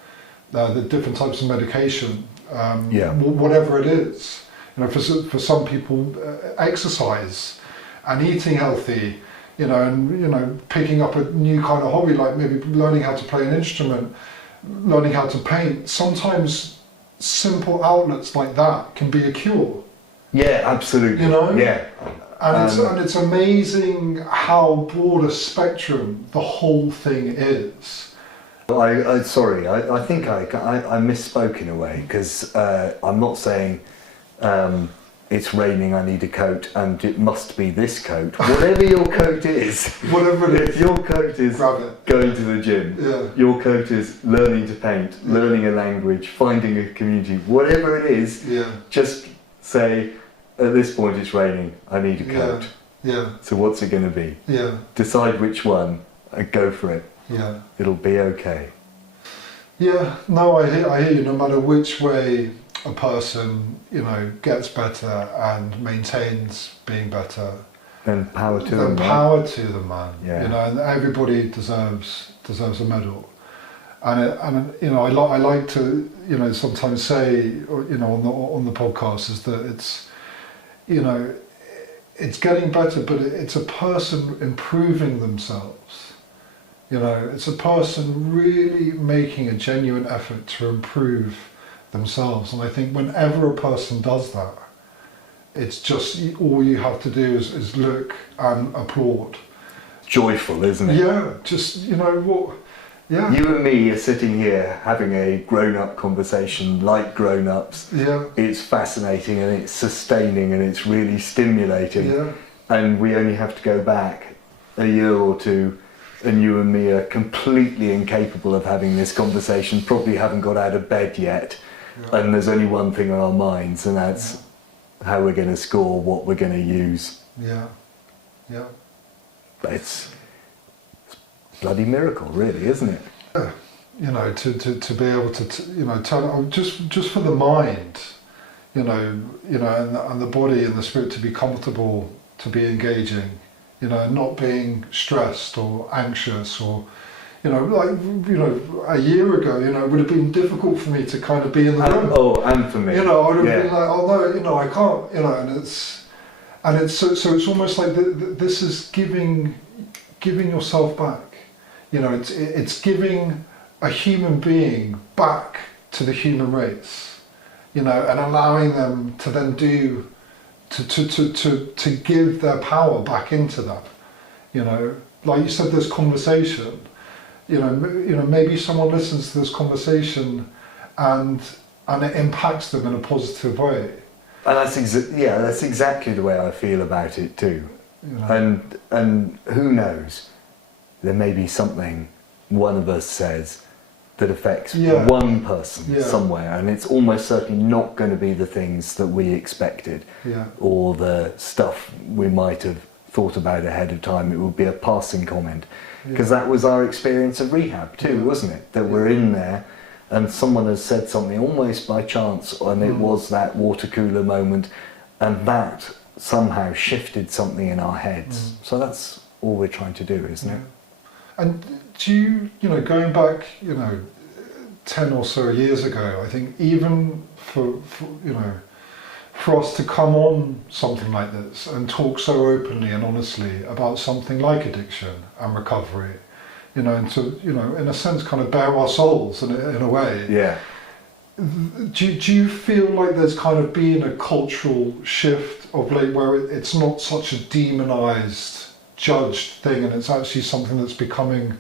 the different types of medication, whatever it is. For some people, exercise and eating healthy, and picking up a new kind of hobby, like maybe learning how to play an instrument, learning how to paint. Sometimes simple outlets like that can be a cure. Yeah, absolutely. Yeah. And it's amazing how broad a spectrum the whole thing is. Sorry, I think I misspoke in a way, because I'm not saying it's raining, I need a coat, and it must be this coat. Whatever your coat is, Whatever it is, if your coat is going to the gym, your coat is learning to paint, learning a language, finding a community, whatever it is, just say, at this point it's raining, I need a coat. So what's it going to be? Decide which one and go for it. It'll be okay. No, I hear you. No matter which way a person, gets better and maintains being better, then power to them. Power to them, man. And everybody deserves a medal. And I like to sometimes say, on the podcast, is that it's getting better, but it's a person improving themselves. It's a person really making a genuine effort to improve themselves. And I think whenever a person does that, it's just all you have to do is look and applaud. Joyful, isn't it? You and me are sitting here having a grown-up conversation like grown-ups. It's fascinating and it's sustaining and it's really stimulating. And we only have to go back a year or two, and you and me are completely incapable of having this conversation, probably haven't got out of bed yet, and there's only one thing on our minds, and that's how we're going to score, what we're going to use. But it's a bloody miracle, really, isn't it? To be able to turn, just for the mind, and the body and the spirit to be comfortable, to be engaging, not being stressed or anxious or, a year ago, it would have been difficult for me to kind of be in the room. And for me. I would have been like, oh no, I can't, and it's so it's almost like this is giving yourself back. It's giving a human being back to the human race, and allowing them to then to give their power back into that. Like you said, this conversation, maybe someone listens to this conversation and it impacts them in a positive way. And that's exactly the way I feel about it too. And who knows, there may be something one of us says that affects one person somewhere, and it's almost certainly not going to be the things that we expected or the stuff we might have thought about ahead of time. It would be a passing comment, because that was our experience of rehab too, wasn't it? That we're in there and someone has said something almost by chance, and it was that water cooler moment, and that somehow shifted something in our heads. So that's all we're trying to do, isn't it? And do you, going back, 10 or so years ago, I think even for us to come on something like this and talk so openly and honestly about something like addiction and recovery, and to, in a sense, kind of bare our souls in a way. Do you feel like there's kind of been a cultural shift of late where it's not such a demonized, judged thing, and it's actually something that's becoming,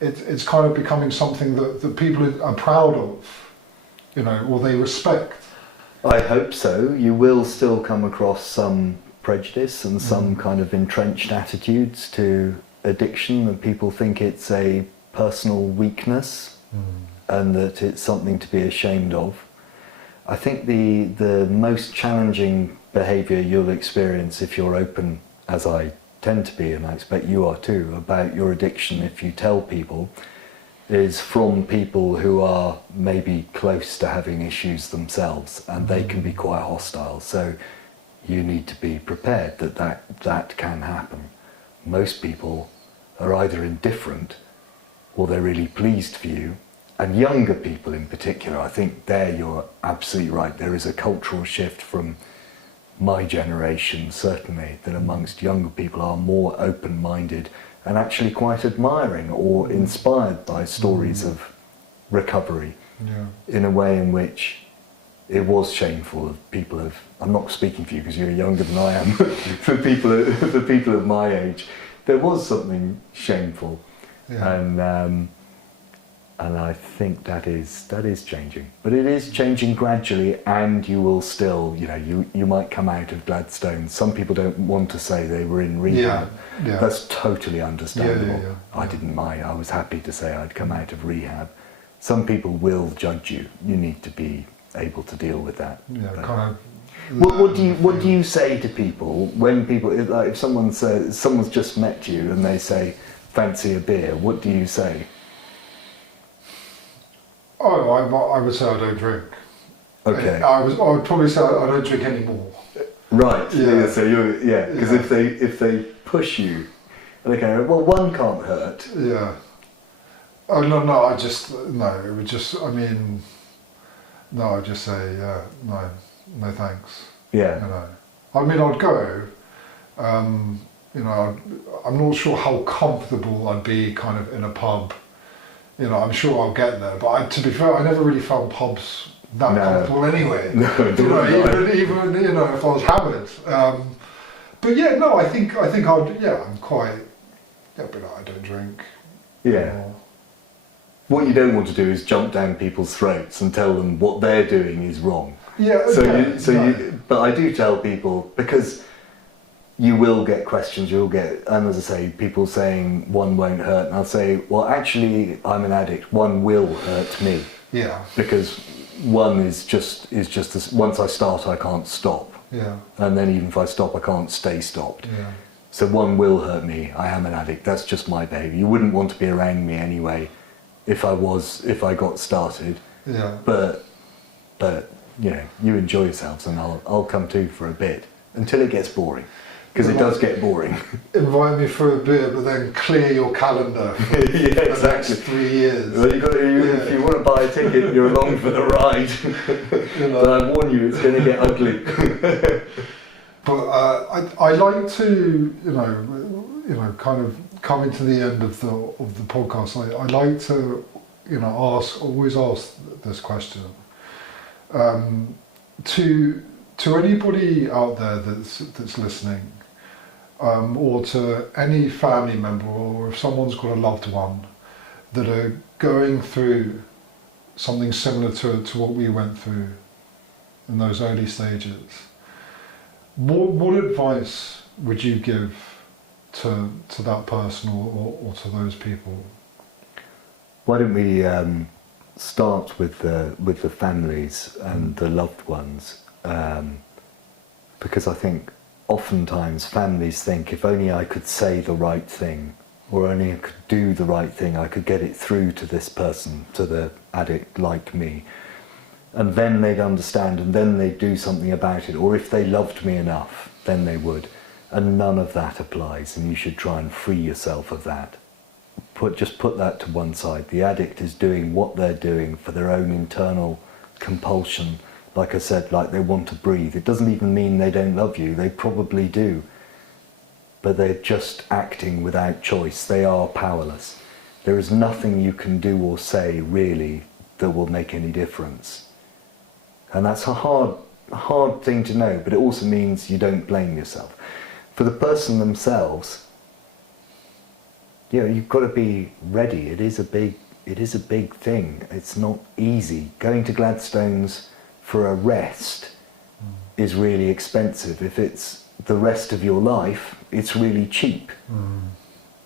it's kind of becoming something that people are proud of, or they respect? I hope so. You will still come across some prejudice and some kind of entrenched attitudes to addiction, and people think it's a personal weakness and that it's something to be ashamed of. I think the most challenging behaviour you'll experience if you're open, as I tend to be, and I expect you are too, about your addiction, if you tell people, is from people who are maybe close to having issues themselves, and they can be quite hostile. So you need to be prepared that can happen. Most people are either indifferent or they're really pleased for you. And younger people in particular, I think there you're absolutely right. There is a cultural shift from my generation, certainly, that amongst younger people are more open-minded and actually quite admiring or inspired by stories of recovery in a way in which it was shameful of people of, I'm not speaking for you because you're younger than I am, for people of my age, there was something shameful. And And I think that is changing. But it is changing gradually, and you will still, you might come out of Gladstones. Some people don't want to say they were in rehab. Yeah. That's totally understandable. Yeah. I didn't mind. I was happy to say I'd come out of rehab. Some people will judge you. You need to be able to deal with that. Yeah, But kind of. what do you say to people when if someone says, someone's just met you and they say, fancy a beer, what do you say? Oh, I would say I don't drink. Okay. I would probably say I don't drink anymore. Right. Yeah. So because if they push you, and they go, well, one can't hurt. Yeah. Oh no, I just no. It would just. I mean, no. I just say no thanks. Yeah. I mean, I'd go. I'm not sure how comfortable I'd be kind of in a pub. I'm sure I'll get there, but to be fair, I never really found pubs that comfortable anyway. No, even if I was hammered. But yeah, no, I think I'd. Yeah, I'm quite. Yeah, but I don't drink. Yeah. What you don't want to do is jump down people's throats and tell them what they're doing is wrong. Yeah. But I do tell people, because you will get questions, and as I say, people saying one won't hurt, and I'll say, well, actually, I'm an addict. One will hurt me. Yeah. Because one is just once I start, I can't stop. Yeah. And then even if I stop, I can't stay stopped. Yeah. So one will hurt me. I am an addict. That's just my behaviour. You wouldn't want to be around me anyway, if I got started. Yeah. But you enjoy yourselves, and I'll come too for a bit until it gets boring. Because it does get boring. Invite me for a beer, but then clear your calendar for the next 3 years. Well, if you want to buy a ticket, you're along for the ride. But I warn you, it's going to get ugly. But I like to, kind of coming to the end of the podcast. I like to, always ask this question to anybody out there that's listening. Or to any family member, or if someone's got a loved one that are going through something similar to what we went through in those early stages, what advice would you give to that person or to those people? Why don't we start with the families and the loved ones, because I think oftentimes families think, if only I could say the right thing, or only I could do the right thing, I could get it through to this person, to the addict like me, and then they'd understand, and then they'd do something about it, or if they loved me enough, then they would. And none of that applies, and you should try and free yourself of that. Just put that to one side. The addict is doing what they're doing for their own internal compulsion. Like I said, like they want to breathe. It doesn't even mean they don't love you. They probably do. But they're just acting without choice. They are powerless. There is nothing you can do or say, really, that will make any difference. And that's a hard thing to know, but it also means you don't blame yourself. For the person themselves, you've got to be ready. It is a big thing. It's not easy. Going to Gladstones for a rest is really expensive. If it's the rest of your life, it's really cheap.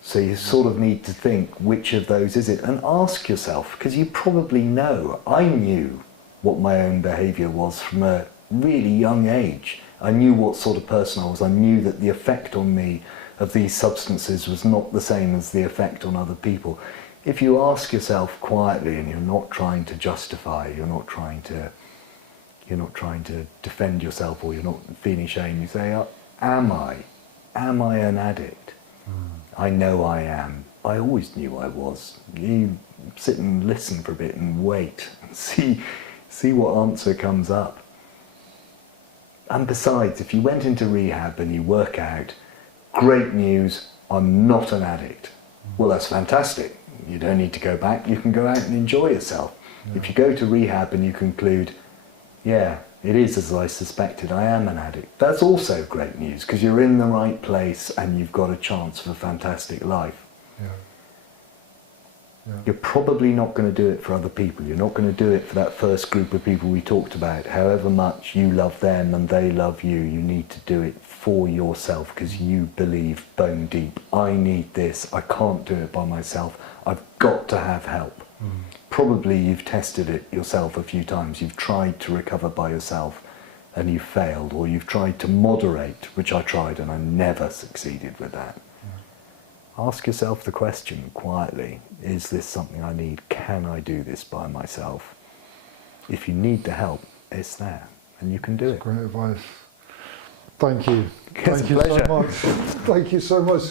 So you sort of need to think, which of those is it? And ask yourself, because you probably know. I knew what my own behaviour was from a really young age. I knew what sort of person I was. I knew that the effect on me of these substances was not the same as the effect on other people. If you ask yourself quietly, and you're not trying to justify, you're not trying to defend yourself, or you're not feeling shame, you say, am I an addict? I know I am. I always knew I was. You sit and listen for a bit and wait and see what answer comes up. And besides, if you went into rehab and you work out, great news, I'm not an addict. Well, that's fantastic. You don't need to go back. You can go out and enjoy yourself. Yeah. If you go to rehab and you conclude, yeah, it is as I suspected, I am an addict, that's also great news, because you're in the right place and you've got a chance for a fantastic life. You're probably not going to do it for other people. You're not going to do it for that first group of people we talked about. However much you love them and they love you, you need to do it for yourself because you believe bone deep, I need this, I can't do it by myself, I've got to have help. Probably you've tested it yourself a few times. You've tried to recover by yourself and you've failed, or you've tried to moderate, which I tried and I never succeeded with that. Ask yourself the question quietly, is this something I need? Can I do this by myself? If you need the help, it's there and you can do it. Great advice. Thank you. It's Thank you so much. Thank you so much.